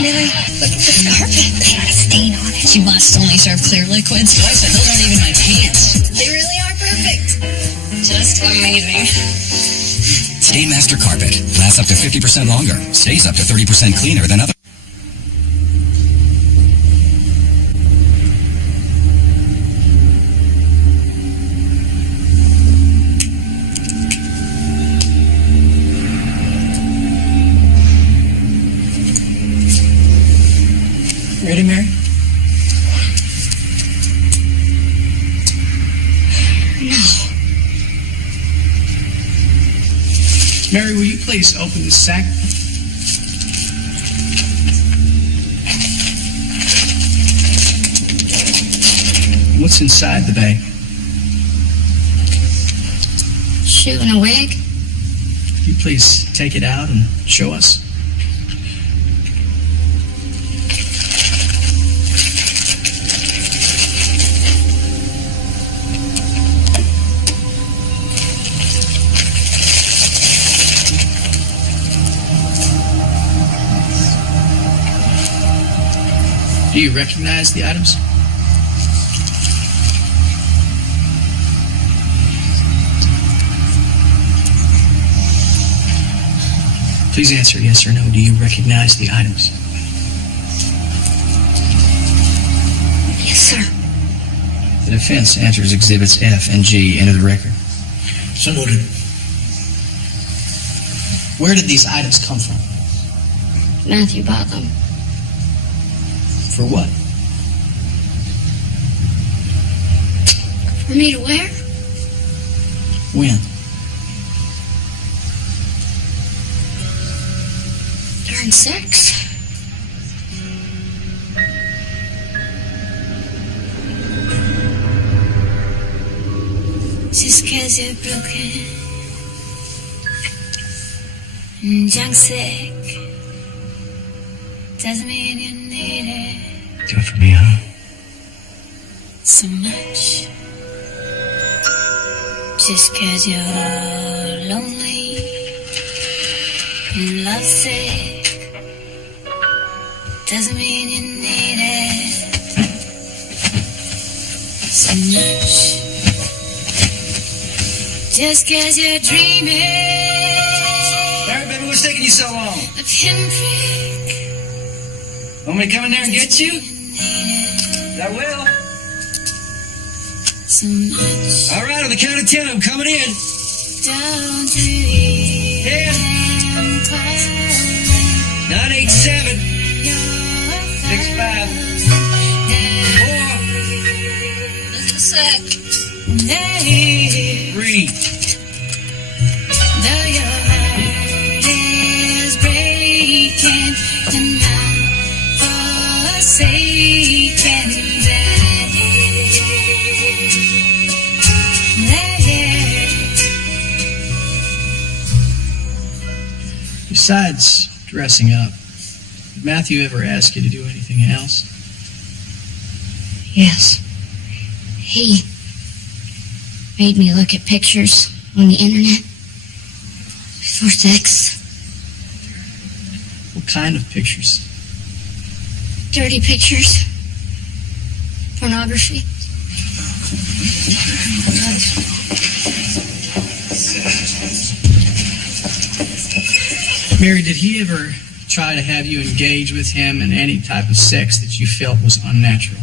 Mary, look at this carpet. There's not a stain on it. You must only serve clear liquids. Twice, those aren't even my pants. They really are perfect. Just amazing. Stainmaster Carpet lasts up to 50% longer, stays up to 30% cleaner than other. Ready, Mary? No. Mary, will you please open this sack? What's inside the bag? Shoe and a wig? Will you please take it out and show us? Do you recognize the items? Please answer yes or no. Do you recognize the items? Yes, sir. The defense enters Exhibits F and G into the record. So noted. Where did these items come from? Matthew bought them. For what? For me to wear? When? During sex. Just 'cause you're broken and junk sick doesn't mean you need it Do it for me, huh? so much. Just 'cause you're lonely and lovesick doesn't mean you need it so much. Just 'cause you're dreaming. Mary, baby, what's taking you so long? A pinprick. Want me to come in there and get you? I will. So much. All right, on the count of 10, I'm coming in. Don't you 10, 9, 8, 7, 6, 5, 4, Just a sec. 3. Though your heart is breaking and not forsaken, Besides dressing up, did Matthew ever ask you to do anything else? Yes. He made me look at pictures on the internet before sex. What kind of pictures? Dirty pictures. Pornography. Mary, did he ever try to have you engage with him in any type of sex that you felt was unnatural?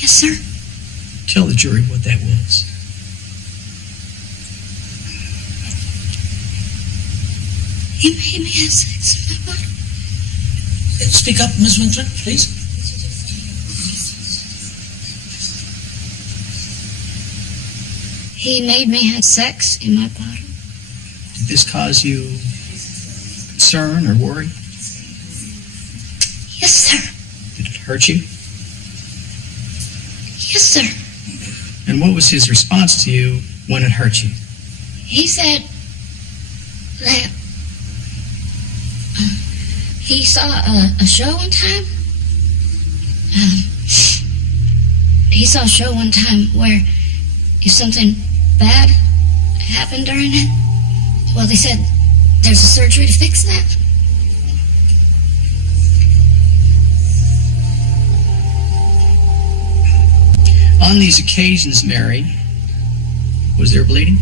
Yes, sir. Tell the jury what that was. He made me have sex with my body. Speak up, Miss Winkler, please. He made me have sex in my bottom. Did this cause you concern or worry? Yes, sir. Did it hurt you? Yes, sir. And what was his response to you when it hurt you? He said that he saw a show one time. He saw a show one time where if something bad happened during it, well, they said there's a surgery to fix that. On these occasions, Mary, was there bleeding?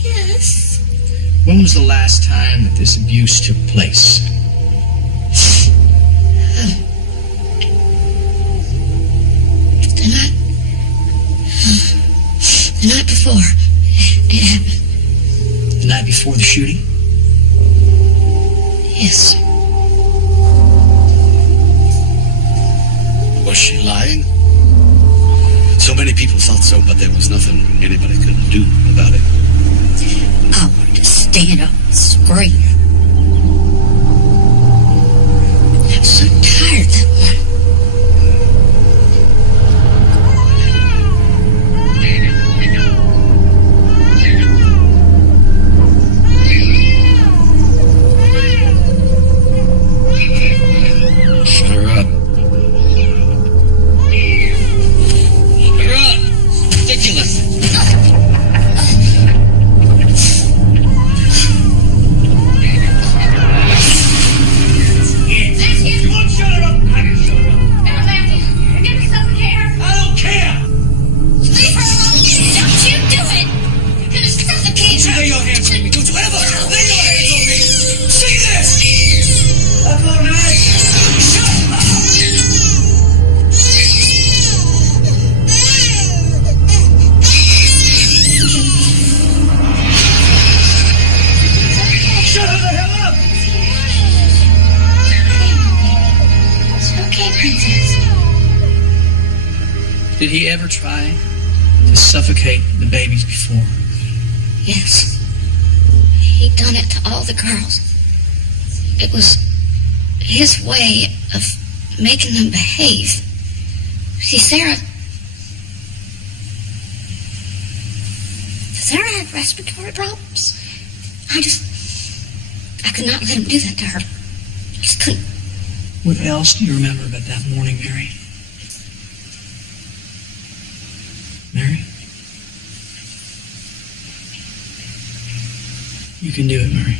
Yes. When was the last time that this abuse took place? The night before it happened. The night before the shooting? Yes. Was she lying? So many people thought so, but there was nothing anybody could do about it. I wanted to stand up and scream. I was so tired that morning. Shut her up. Shut her up. Ridiculous. Did he ever try to suffocate the babies before? Yes. He done it to all the girls. It was his way of making them behave. See, Sarah had respiratory problems. I could not let him do that to her. Just couldn't. What else do you remember about that morning, Mary? Mary? You can do it, Mary.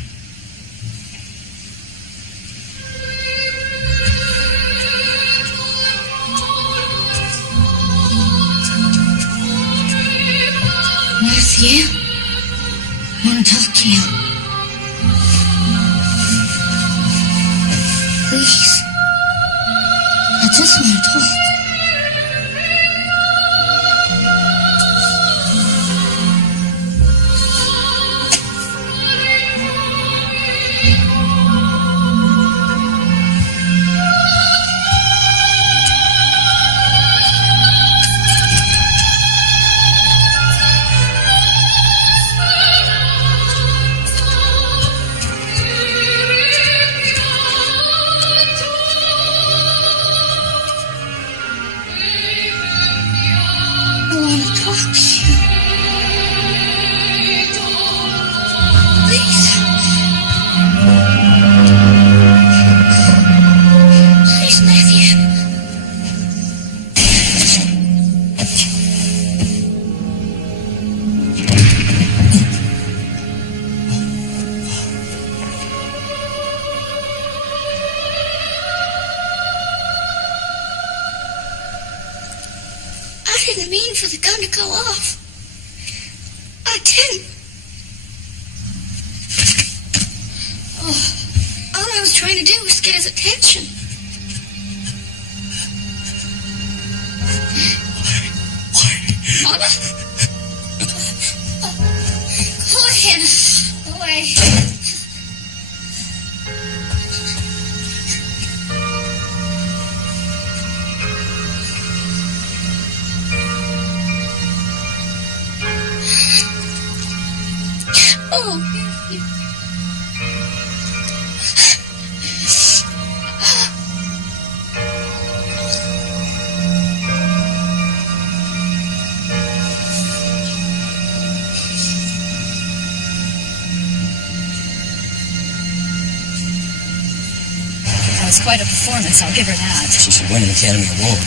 Matthew, I want to talk to you. Please. I just want to talk. I didn't mean for the gun to go off. I didn't. Oh, all I was trying to do was get his attention. Why? Mama? Go away. That was quite a performance, I'll give her that. She should win an Academy Award.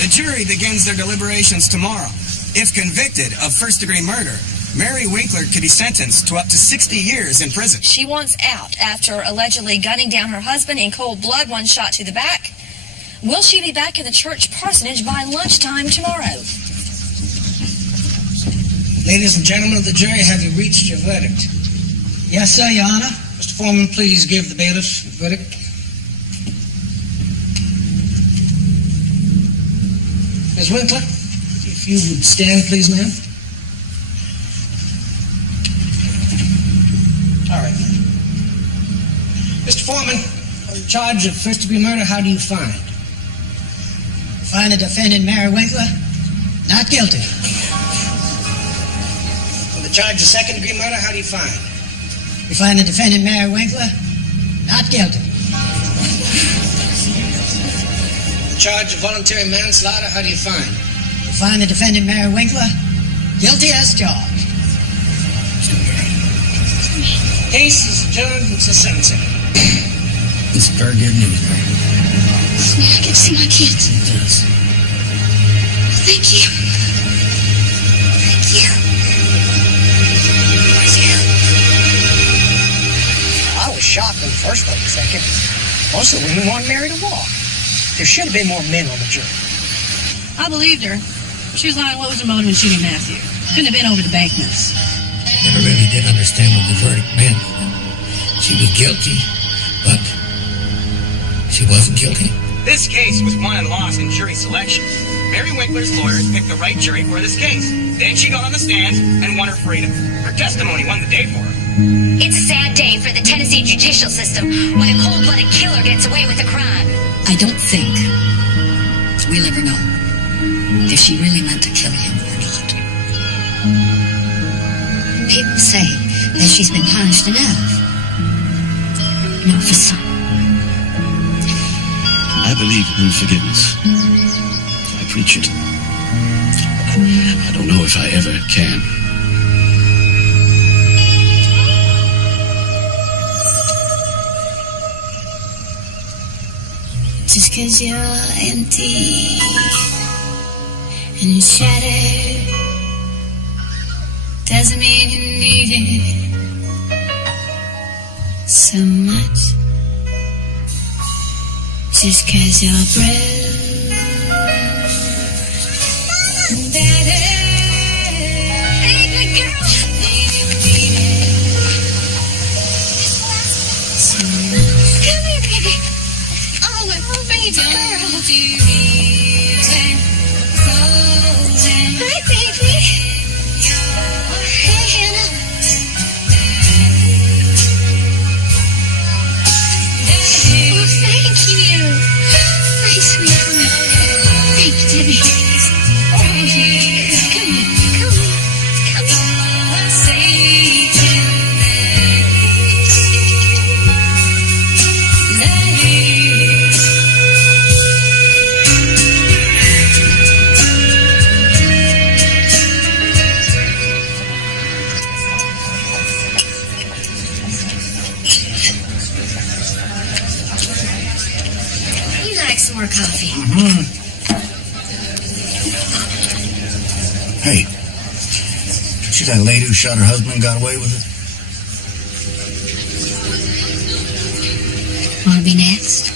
The jury begins their deliberations tomorrow. If convicted of first-degree murder, Mary Winkler could be sentenced to up to 60 years in prison. She wants out after allegedly gunning down her husband in cold blood, one shot to the back. Will she be back in the church parsonage by lunchtime tomorrow? Ladies and gentlemen of the jury, have you reached your verdict? Yes, sir, Your Honor. Mr. Foreman, please give the bailiff the verdict. Ms. Winkler, if you would stand, please, ma'am. All right. Mr. Foreman, on the charge of first-degree murder, how do you find? Find the defendant, Mary Winkler, not guilty. On the charge of second-degree murder, how do you find? We find the defendant, Mary Winkler, not guilty. The charge of voluntary manslaughter, how do you find? We find the defendant, Mary Winkler, guilty as charged. Case is adjourned until sentencing. It's very good news, Mary. I get to see my kids. It does. Thank you. Thank you. I was shocked when the first vote was second. Most of the women wanted Mary to walk. There should have been more men on the jury. I believed her. She was lying. What was her motive in shooting Matthew? Couldn't have been over the bank notes. Never really did understand what the verdict meant. She was guilty, but she wasn't guilty. This case was won and lost in jury selection. Mary Winkler's lawyers picked the right jury for this case. Then she got on the stand and won her freedom. Her testimony won the day for her. It's a sad day for the Tennessee judicial system when a cold-blooded killer gets away with a crime. I don't think we'll ever know. if she really meant to kill him or not. People say that she's been punished enough. Not for some. I believe in forgiveness. I preach it. I don't know if I ever can. Just 'cause you're empty and shattered doesn't mean you need it so much. Just 'cause you're bruised and battered. Hey, good girl. So much. Come here, baby. Oh, my poor baby girl. Hi, baby. Hey, Hannah. Oh, thank you. My sweetheart. Thank you, Debbie. Oh, yes. Come on, come on, come on. You like some more coffee? Hey, she that lady who shot her husband and got away with it? Wanna be next?